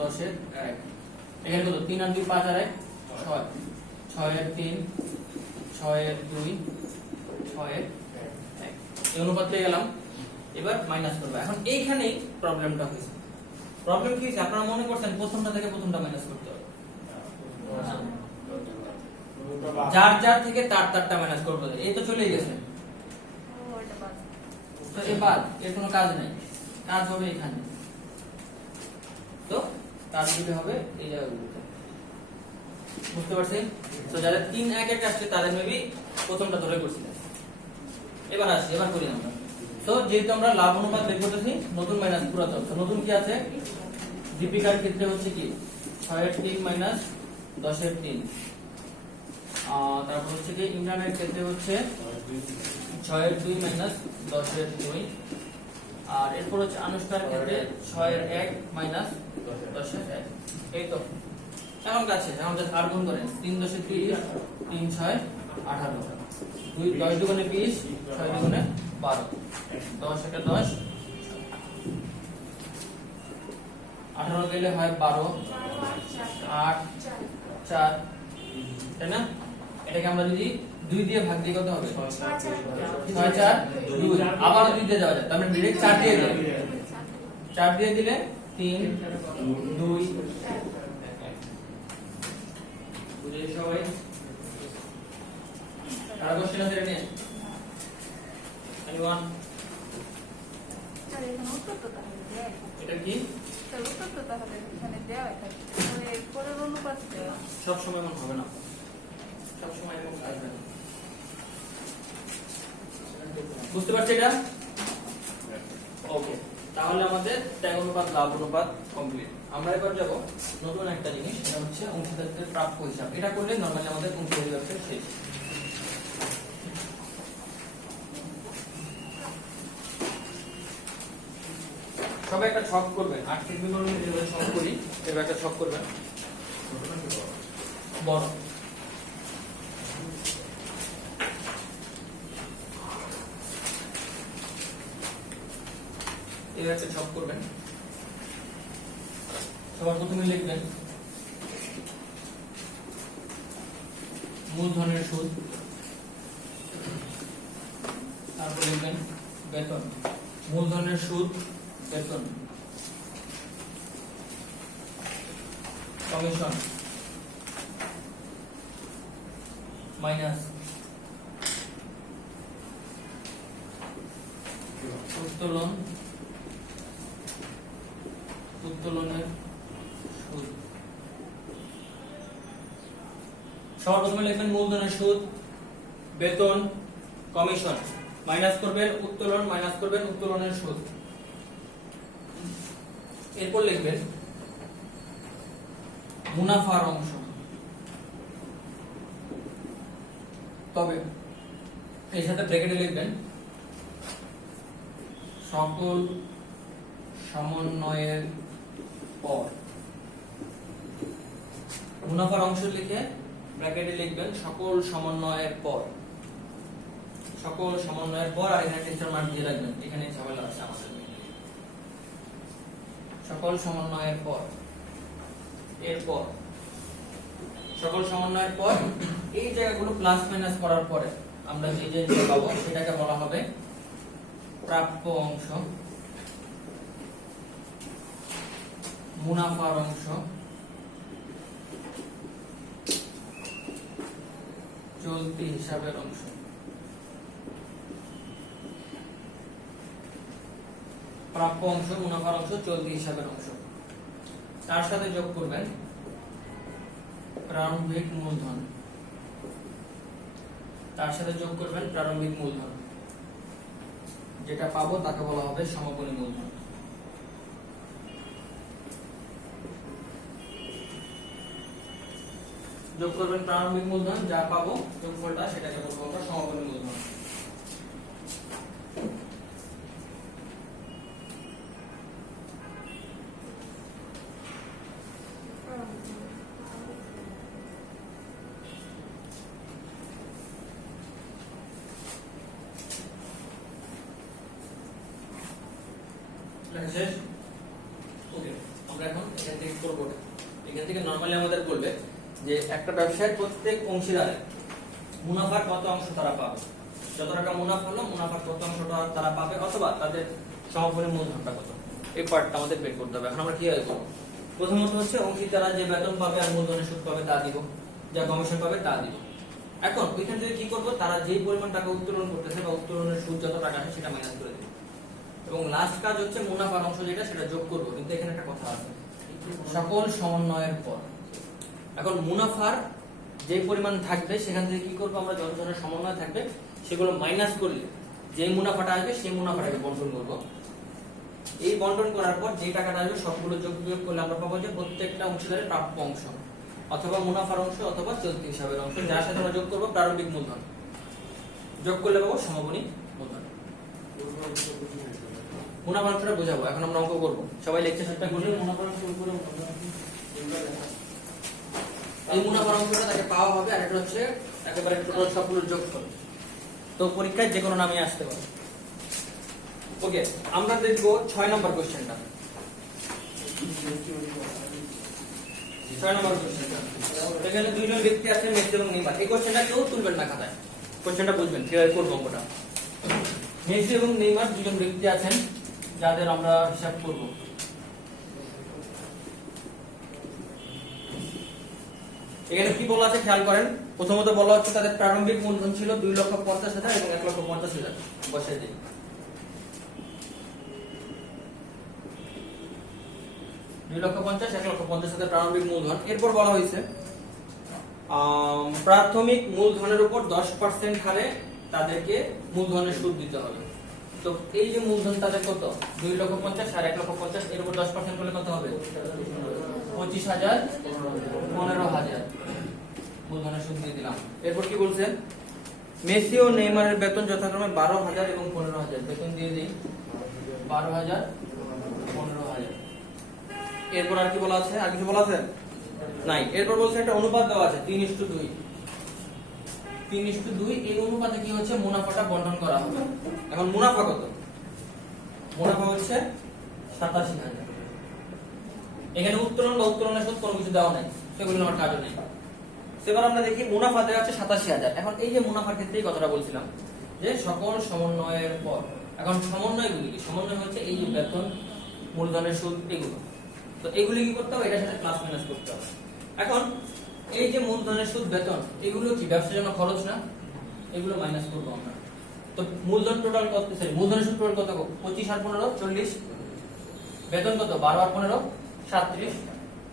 10 এর 1। এখানে কত, 3 আর 2 5 আর 1 6, 6 এর 3, 6 এর 2, 6 এর 1। এই অনুপাত পেয়ে গেলাম। এবার মাইনাস করব। এখন এইখানেই প্রবলেমটা হয়েছে। প্রবলেম কি হয়েছে, আপনারা মনে করছেন প্রথমটা থেকে প্রথমটা মাইনাস করতে হবে, যার যার থেকে তারটা মাইনাস করব। এই তো চলে গেছে, তো এবার এর কোনো কাজ নাই, কাজ হবে এখানে। তো কাজগুলো হবে এই জায়গাগুলোতে, বুঝতে পারছেন? তো যাদের 3 1 1 আসছে তাদের মেবি প্রথমটা ধরে করছিলেন। এবার আসি, এবার করি আমরা। তো যেহেতু আমরা লাভ অনুপাত বের করতেছি, নতুন মাইনাস পুরাতন, তো নতুন কি আছে, দীপিকার ক্ষেত্রে হচ্ছে কি 6 এর 3 মাইনাস 10 এর 3, তারপর হচ্ছে কি ইমরানের ক্ষেত্রে হচ্ছে 6 এর 2 মাইনাস 10 এর 2, আর এরপর হচ্ছে আনুষ্কার ক্ষেত্রে 6 এর 1 মাইনাস 10 এর 1। এই তো এখন কাছে আমাদের আর গুণ করেন, 3 10 এর 30 3 6 18 2 10 দুগুণে 20 6 দুগুণে 12 10 একটা 10 18 গেলে হয় 12 8 4 তাই না? এটাকে আমরা যদি 2 দিয়ে ভাগ দিই কত হবে? 6 4 2 আবার 2 দিয়ে যাওয়া যায়, তার মানে ডাইরেক্ট 4 দিয়ে দিই। 4 দিয়ে দিলে 3 2 বুঝে সবাই? আর কোশ্চেন আছে নিয়ে anyone? আর এখানে উত্তর তো তাহলে দেয়। এটা কি তার উত্তর তো তাহলে এখানে দেওয়া থাকে। তাহলে পরের অনুপাত দেওয়া। সব সময় এমন হবে না, সব সময় এরকম আসবে না। বুঝতে পারছি এটা? ওকে, তাহলে আমাদের ত্যাগ অনুপাত লাভ অনুপাত কমপ্লিট। আমরা এবার যাব নতুন একটা জিনিস, সেটা হচ্ছে অংশীদারদের প্রাপ্য হিসাব। এটা করলে নরমালি আমাদের অংশীদারি ব্যবসা শেষ। সবাই একটা ছক করবেন, আর্থিক বিবরণী যেভাবে ছক করি এবার একটা ছক করবেন বড়। এবার একটা ছক করবেন। সবার প্রথমে লিখবেন মূলধনের সুদ, তারপর লিখবেন বেতন। মূলধনের সুদ, বেতন, কমিশন মাইনাস উত্তোলন, উত্তোলনের সুদ। সবার প্রথমে লিখবেন মূলধনের সুদ, বেতন, কমিশন, মাইনাস করবেন উত্তোলন, মাইনাস করবেন উত্তোলনের সুদ। এরপর লিখবেন মুনাফার অংশ, তবে এর সাথে ব্র্যাকেটে লিখবেন সকল সমন্বয়ের পর। মুনাফার অংশ লিখে ব্র্যাকেটে লিখবেন সকল সমন্বয়ের পর, সকল সমন্বয়ের পর, আর এখানে টেস্টার মার্ক দিয়ে রাখবেন, এখানে ঝামেলা আছে আমাদের। সকল সমন্বয়ের পর, এরপর সকল সমন্বয়ের পর এই জায়গাগুলো প্লাস মাইনাস করার পরে আমরা যে জিনিসটা পাবো সেটাকে বলা হবে প্রাপ্য অংশ, মুনাফার অংশ, চলতি হিসাবের অংশ। প্রাপ্য অংশ, মুনাফার অংশ, চলতি হিসাবের অংশ। তার সাথে যোগ করবেন প্রারম্ভিক মূলধন, তার সাথে যোগ করবেন প্রারম্ভিক মূলধন। যেটা পাবো তাকে বলা হবে সমাপনী মূলধন। যোগ করবেন প্রারম্ভিক মূলধন, যা পাবো যোগফলটা সেটাকে বলবো আমরা সমাপনী মূলধন। শেষ? ওকে, আমরা এখন এখান থেকে করবো। এখান থেকে নরমালি আমাদের বলবে যে একটা ব্যবসায়ের প্রত্যেক অংশীদারে মুনাফার কত অংশ তারা পাবে, যত টাকা মুনাফা হলো মুনাফার কত অংশ তারা পাবে, অথবা তাদের সমাপনী মূলধনটা কত, এই পার্টটা আমাদের বের করতে হবে। এখন আমরা কিভাবে করবো? প্রথমত হচ্ছে অংশীদারা যে বেতন পাবে আর মূলধনের সুদ পাবে তা দিব, যা কমিশন পাবে তা দিব। এখন ওইখান থেকে কি করবো, তারা যেই পরিমাণ টাকা উত্তোলন করতেছে বা উত্তোলনের সুদ যত টাকা আছে সেটা মাইনাস করে দিব, এবং লাস্ট কাজ হচ্ছে মুনাফার অংশ যেটা সেটা যোগ করবো। কিন্তু এখানে একটা কথা আছে, সকল সমন্বয়ের পর। এখন মুনাফার যে পরিমাণ থাকবে সেখান থেকে কি করবো আমরা, যত ধরনের সমন্বয় থাকবে সেগুলো মাইনাস করলে যে মুনাফাটা আসবে সেই মুনাফাটাকে বন্টন করবো। এই বন্টন করার পর যে টাকাটা আসবে সবগুলো যোগ বিয়োগ করলে আমরা পাবো যে প্রত্যেকটা অংশীদারের প্রাপ্য অংশ, অথবা মুনাফার অংশ, অথবা চলতি হিসাবের অংশ, যার সাথে আমরা যোগ করবো প্রারম্ভিক মূলধন। যোগ করলে পাবো সমাপনী মূলধন। মুনাফার অংশটা বোঝাবো, এখন আমরা অঙ্ক করবো। সবাই লেকচার সেটটা করলে মুনাফার অংশ উপরে এই মুনাফার অংশটা তাকে পাওয়া হবে, আর এটা হচ্ছে একেবারে টোটাল সবগুলোর যোগফল। তো পরীক্ষায় যে কোনো নামই আসতে পারে। ওকে, আমরা দেখবো 6 নম্বর কোশ্চেনটা। 6 নম্বর কোশ্চেনটা, এখানে দুইজন ব্যক্তি আছে, মেসি এবং নেইমার। এই কোশ্চেনটা কেউ তুলবেন না খাতায়, কোশ্চেনটা বুঝবেন কিভাবে করবো অঙ্কটা। মেসি এবং নেইমার দুজন ব্যক্তি আছেন যাদের আমরা হিসাব করব। এখানে কি বলা আছে খেয়াল করেন। প্রথমত বলা হচ্ছে তাদের প্রারম্ভিক মূলধন ছিল 2,50,000 এবং 1,50,000 বসিয়ে দিই। 2,50,000 1,50,000 প্রারম্ভিক মূলধন। এরপর বলা হয়েছে প্রাথমিক মূলধনের উপর 10% হারে তাদেরকে মূলধনের সুদ দিতে হবে। তো এই যে মূলধন তাদের কত, 2,50,000 আর 1,50,000, এর উপর 10% করলে কত হবে, 25,000 15,000 মূলধনের সুদ দিয়ে দিলাম। এরপর কি বলছে, মেসি ও নেইমারের বেতন যথাক্রমে 12,000 এবং 15,000, বেতন দিয়ে দিই 12,000 15,000। এরপর আর কি বলা আছে, আর কিছু বলা আছে নাই। এরপর বলছে একটা অনুপাত দেওয়া আছে 3:2। 3:2 এই অনুপাতে কি হচ্ছে, মুনাফাটা বন্টন করা হবে। এখন মুনাফা কত, মুনাফা হচ্ছে 87,000। এখানে উত্তোলন বা উত্তোলনের সুদ কোনো কিছু দেওয়া নাই, সেগুলো আমার কাজও নেই। এবার আমরা দেখি মুনাফা দেওয়া আছে 87,000। এখন এই যে মুনাফার ক্ষেত্রেই কথাটা বলছিলাম যে সকল সমন্বয়ের পর, এখন সমন্বয়গুলি কি, সমন্বয় হচ্ছে এই যে বেতন, মূলধনের সুদ, এগুলো। তো এগুলি কি করতে হবে, এটার সাথে প্লাস মাইনাস করতে হবে। এখন এই যে মূলধনের সুদ, বেতন, এগুলো কি ব্যবসার জন্য খরচ না, এগুলো মাইনাস করবো আমরা। তো মূলধন টোটাল কত, সরি মূলধনের সুদ টোটাল কত, 25 আর 15 40, বেতন কত 12 আর 15 37,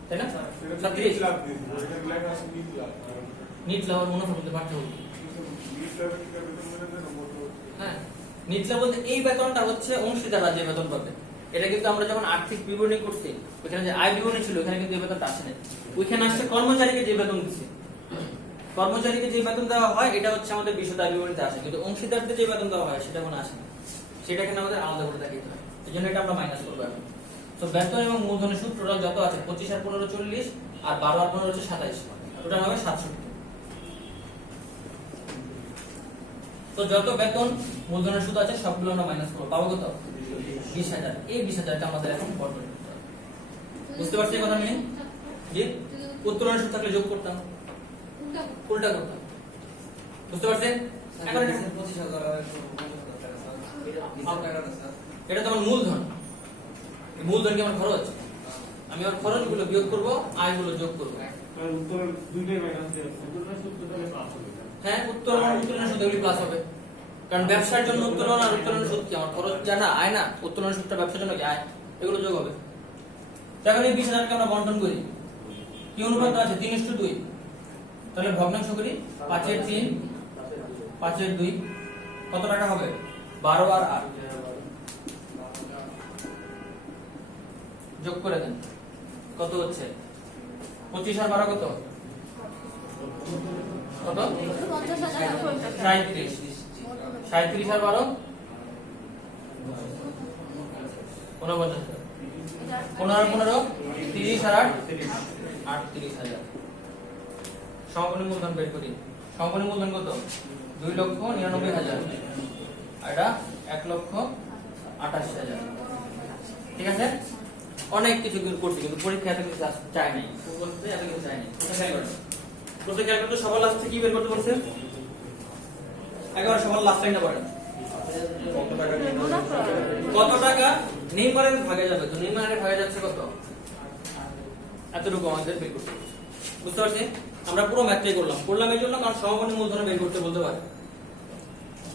তাই না? 37 নিট লাভ আর মুনাফা বলতে পারতে হবে। হ্যাঁ, নিট লাভ বলতে এই বেতনটা হচ্ছে অংশীদাররা যে বেতন পাবে। এটা কিন্তু আমরা যখন আর্থিক বিবরণী করছি, ওখানে যে আয় বিবরণী ছিল, ওখানে কিন্তু এই বেতনটা আসে না। ওইখানে আসছে কর্মচারীকে যে বেতন দিচ্ছে, কর্মচারীকে যে বেতন দেওয়া হয় এটা হচ্ছে আমাদের বিশদ আয় বিবরণীতে আসে, কিন্তু অংশীদারদের যে বেতন দেওয়া হয় সেটা কোনো আসে না, সেটা এখানে আমাদের আলাদা করে দেখাতে হয়। এই জন্য এটা আমরা মাইনাস করবো এখন। তো বেতন এবং মূলধনের সুদ টোটাল যত আছে 25 আর 15 40, আর 12 আর 15 হচ্ছে 27, টোটাল হবে 67। তো যত বেতন মূলধনের সুদ আছে সবগুলো আমরা মাইনাস করবো, পাবো কত, 20,000। এই 20,000টা আমাদের এখন বর্তমান করতে হবে। বুঝতে পারছি কথা নেই যে উত্তোলনের সুদ থাকলে যোগ করতাম, উল্টা করতাম। বুঝতে পারছেন? এখন এটা তো আমার মূলধন, মূলধন কি আমার খরচ, আমি আমার খরচগুলো বিয়োগ করবো, আয়গুলো যোগ করবো। হ্যাঁ, উত্তোলনের সুদ এগুলি প্লাস হবে, কারণ ব্যবসার জন্য উত্তোলন আর উত্তোলনের সুদ কি আমার খরচ জানা, আয় না, উত্তোলনের সুদটা ব্যবসার জন্য কি আয়, এগুলো যোগ হবে। এখন এই 20,000কে আমরা বন্টন করি, কি অনুপাত আছে 3:2, তাহলে ভগ্নাংশ করি 5/3 5/2, কত টাকা হবে 12 আর 8, যোগ করে দেন কত হচ্ছে 25 আর 12 কত কত 37, 37 আর 12 49, 15 30 আর 8 38,000। সমাপনী মূলধন বের করি, সমাপনী মূলধন কত 2,99,000, আর এটা 1,28,000। ঠিক আছে, অনেক কিছু করছি কিন্তু পরীক্ষা এত কিছু চাই নাই, এত কিছু চাই নাই। প্রত্যেক ক্যালকুলেটর সবার লাস্টে কি বের করতে বলছে, একবার সবার লাস্ট লাইনটা পড়েন, কত টাকা নেইমারের ভাগে যাবে। তো নেইমারের ভাগে যাচ্ছে কত, এতটুকু আমাদের বের করতে হবে। বুঝতে পারছি, আমরা পুরো ম্যাথটাই করলাম এই জন্য কারণ সমাপনী মূলধন বের করতে বলতে পারে।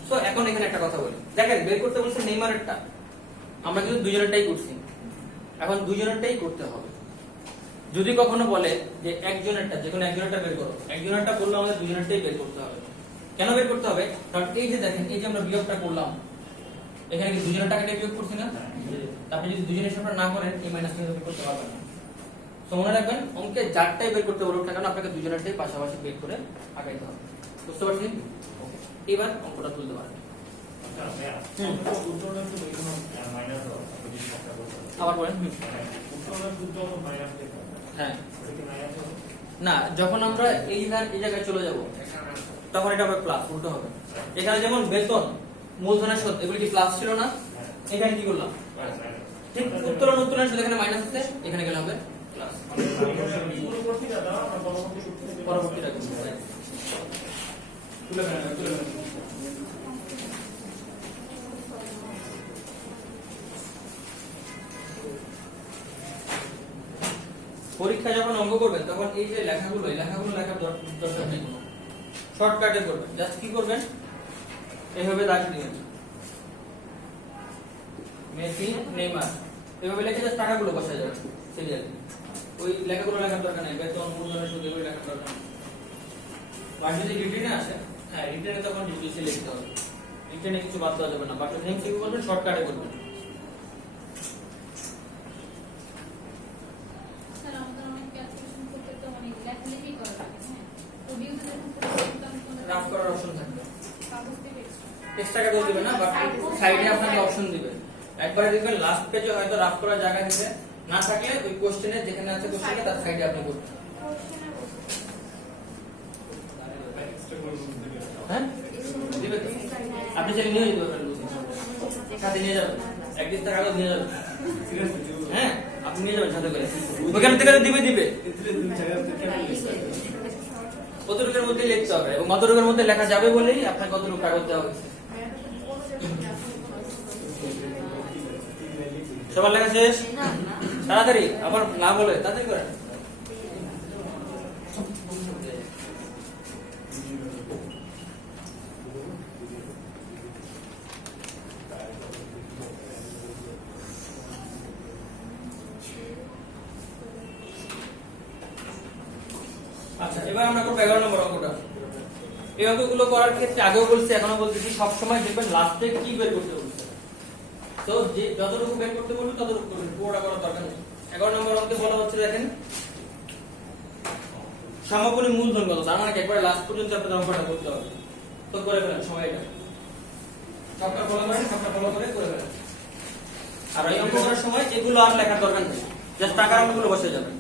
তো এখন এখানে একটা কথা বলি, দেখেন বের করতে বলছে নেইমারেরটা, আমরা কিন্তু দুজনেরটাই করছি, এখন দুজনেরটাই করতে হবে। যদি কখনো বলে যে একজনেরটা, যে কোনো একজনেরটা বের করো, একজনেরটা করলে আমাদের দুজনেরটাই বের করতে হবে। কেন বের করতে হবে, কারণ এই যে দেখেন এই যে আমরা বিয়োগটা করলাম, এখানে কি দুজনের টাকাটা বিয়োগ করছি না, আপনি যদি দুজনের হিসাবটা না করেন এই মাইনাস কিন্তু করতে পারবেন না। তো মনে রাখবেন অঙ্কে যারটাই বের করতে বলুক না কেন আপনাকে দুজনেরটাই পাশাপাশি বের করে আগাইতে হবে। বুঝতে পারছেন? এবার অঙ্কটা তুলতে পারবেন। আবার বলেন। হ্যাঁ, না, যখন আমরা এই জায়গায় চলে যাব তখন এটা হবে প্লাস, উল্টো হবে। এখানে যেমন বেতন, মূলধনের সুদ এগুলো কি প্লাস ছিল না, এখানে কি করলাম ঠিক উত্তোলনের সুদ এখানে মাইনাস আছে, এখানে গেলে হবে প্লাস। পরবর্তীটা তুলে ফেলেন। পরীক্ষায় যখন অঙ্ক করবেন তখন এই যে লেখাগুলো লেখার দরকার নেই, শর্টকাটে করবেন। জাস্ট কি করবেন, এইভাবে দাগ দিবেন মেসি নেইমার, এইভাবে লিখে জাস্ট টাকাগুলো বসা যাবে সিরিয়ালি। ওই লেখাগুলো লেখার দরকার নেই, বেতন মূলধনের সুদ এগুলো লেখার দরকার নেই। আর যদি রিটেনে আসে, হ্যাঁ রিটেনে তখন ডিটেইলসে লিখতে হবে, রিটেনে কিছু বাদ দেওয়া যাবে না। বাকি সেম কি করবেন, শর্টকাটে করবেন। স্যার আমাদের অনেক ক্যালকুলেশন করতে তো অনেক লেখালেখি করা লাগে, হ্যাঁ তো ডিউটি যখন করতে রাফ করার অপশন থাকবে, কাগজ থেকে এক্সট্রা কাগজ দিবে না, বাট সাইডে আপনাকে অপশন দিবে। একবারে দেখবেন লাস্ট পেজে হয়তো রাফ করার জায়গা দিবে, না থাকলে ওই কোশ্চেনে যেখানে আছে কোশ্চেনে তার সাইডে আপনি করবেন। হ্যাঁ দিবে তো? আপনি সেটা নিয়ে যেতে পারবেন, সাথে নিয়ে যাবেন, একদিন টাকা কাগজ নিয়ে যাবেন। হ্যাঁ আপনি নিয়ে যাবেন সাথে করে, ওইখান থেকে দিবে কতটুকুর মধ্যে লিখতে হবে এবং কতটুকুর মধ্যে লেখা যাবে বলেই আপনাকে কতটুকু কাগজ দেওয়া হয়েছে। সবার লেখা শেষ, তাড়াতাড়ি, আবার না বলে তাড়াতাড়ি করেন। আচ্ছা এবার আমরা করবো 11 নম্বর অঙ্কটা। এই অঙ্কগুলো করার ক্ষেত্রে আগেও বলছি এখনো বলতেছি, সবসময় দেখবেন লাস্টে কি বের করতে বলছে, তো যে যতটুকু বের করতে বলবে ততটুকু করবেন, পুরোটা করার দরকার নেই। 11 নম্বর অঙ্কে বলা হচ্ছে দেখেন সমাপনী মূলধন কত, তার মানে একবারে লাস্ট পর্যন্ত আপনাদের অঙ্কটা করতে হবে। তো করে ফেলেন সবাই, এটা সবটা ফলো করেন, সবটা ফলো করে ফেলেন। আর এই অঙ্ক করার সময় এগুলো আর লেখার দরকার নেই, জাস্ট টাকার অঙ্কগুলো বসে যাবেন।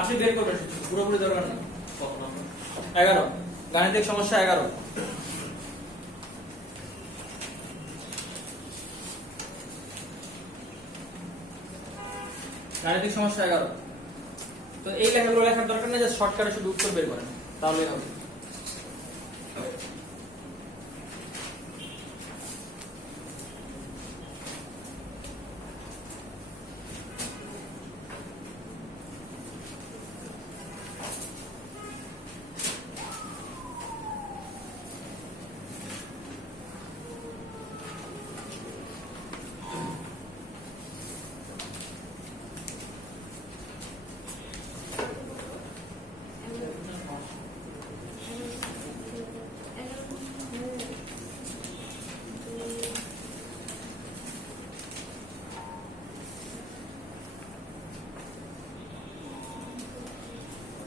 আপনি বের করবেন, পুরোপুরি দরকার নেই। 11 গাণিতিক সমস্যা 11। গাণিতিক সমস্যা 11। তো এই লেখাগুলো লেখার দরকার নেই, জাস্ট শর্টকাটে শুধু উত্তর বের করেন, তাহলেই হবে।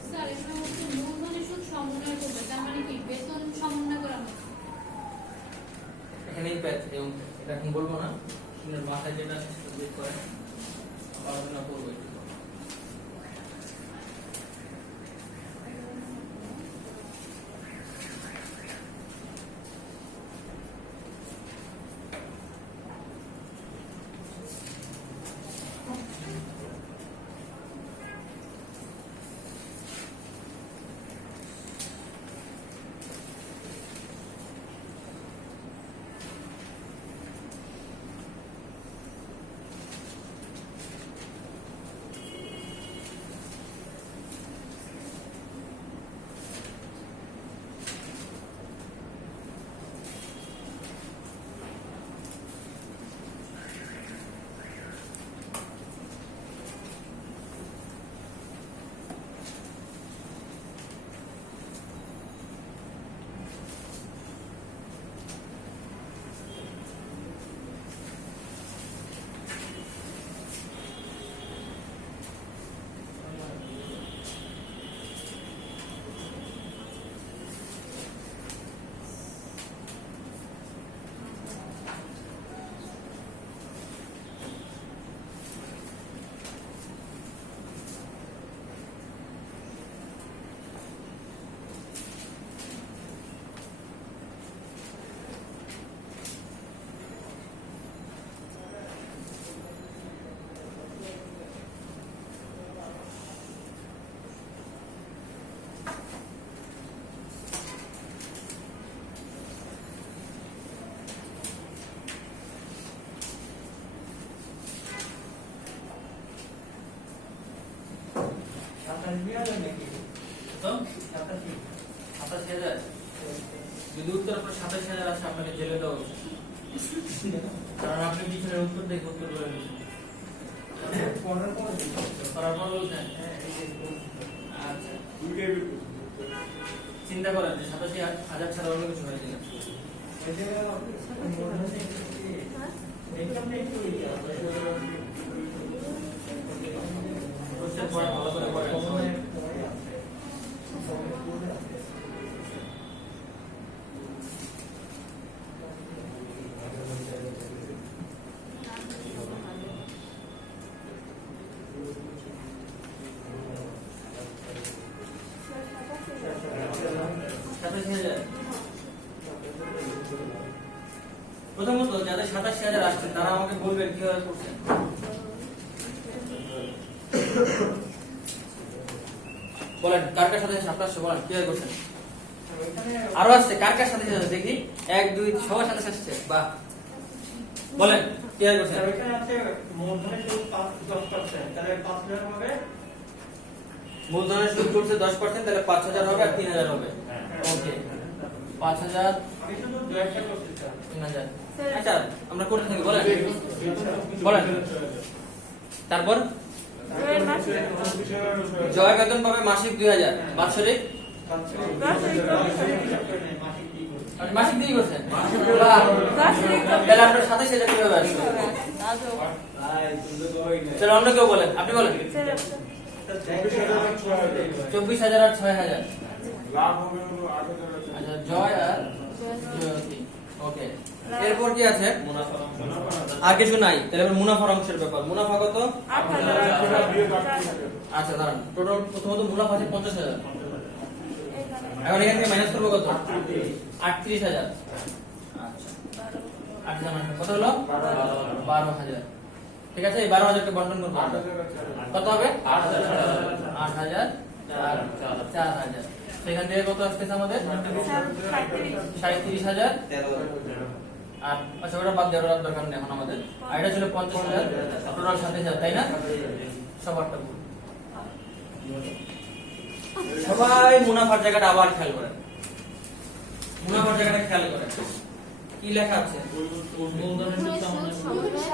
স্যার এখানে হচ্ছে মূলধনের সুদ সমন্বয় করবে, তার মানে কি বেতন সমন্বয় করা হচ্ছে। এখানেই প্যাচ এবং এটা এখন বলবো না, শুনে মাথায় যেটা বের করেন আলোচনা করবো। 27,000 আছে আপনাকে জেলে দেওয়া উচিত। কারণ আপনি পিছনের উত্তর দেখে উত্তর বলে দিচ্ছেন। পড়ার পর করার পর বলছেন আচ্ছা চিন্তা করেন যে 87,000 ছাড়া অন্য কিছু হয়ে গেলে কোশ্চেন পড়া ভালো করে পড়েন। প্রথমত যাদের 87,000 আসছে তারা আমাকে বলবেন কিভাবে করছেন। বলেন কার কার সাথে 27 বলেন কিভাবে করছেন। আরো আসছে কার কার সাথে সাথে দেখি 1 2 সবার সাথে আসছে বাহ বলেন কিভাবে করছেন। ওইখানে আছে মূলধনের সুদ 10%, তাহলে 5,000 হবে। মূলধনের সুদ করছে 10% তাহলে 5,000 হবে আর 3,000 হবে। ওকে 5,000 আমি শুধু জয়টা করতে চাই। 3,000 আচ্ছা আমরা করতে থাকি বলেন বলেন তারপর জয়ের মাসিক জয় বেতন পাবে মাসিক 2,000 বাৎসরিক আর মাসিক দিয়ে করছেন বাহ। বাৎসরিক তাহলে আপনার 27,000 কিভাবে আসবে। আজব চলো অন্য কেউ বলেন আপনি বলেন 24,000 আর 6,000 আচ্ছা জয় আর জয়ন্তী ওকে এরপর কি আছে আর কিছু নাই তাহলে এবার মুনাফার অংশের ব্যাপার মুনাফা কত 8,000 আচ্ছা দাঁড়ান টোটাল প্রথমত মুনাফা আছে 50,000 এখন এখান থেকে মাইনাস করবো কত 38,000 আচ্ছা 8,000 কত হলো 12,000 ঠিক আছে এই 12,000 কে বন্টন করবো কত হবে 8,000 4,000 সেখান থেকে কত আসতেছে আমাদের 37,000 আর আচ্ছা ওটা বাদ দেওয়ার দরকার নেই এখন আমাদের আর এটা ছিল 50,000 টোটাল 7,000 তাই না সবারটা ভুল সবাই মুনাফার জায়গাটা আবার খেয়াল করেন মুনাফার জায়গাটা খেয়াল করেন কি লেখা আছে মূলধনের সুদ সুদ সমন্বয়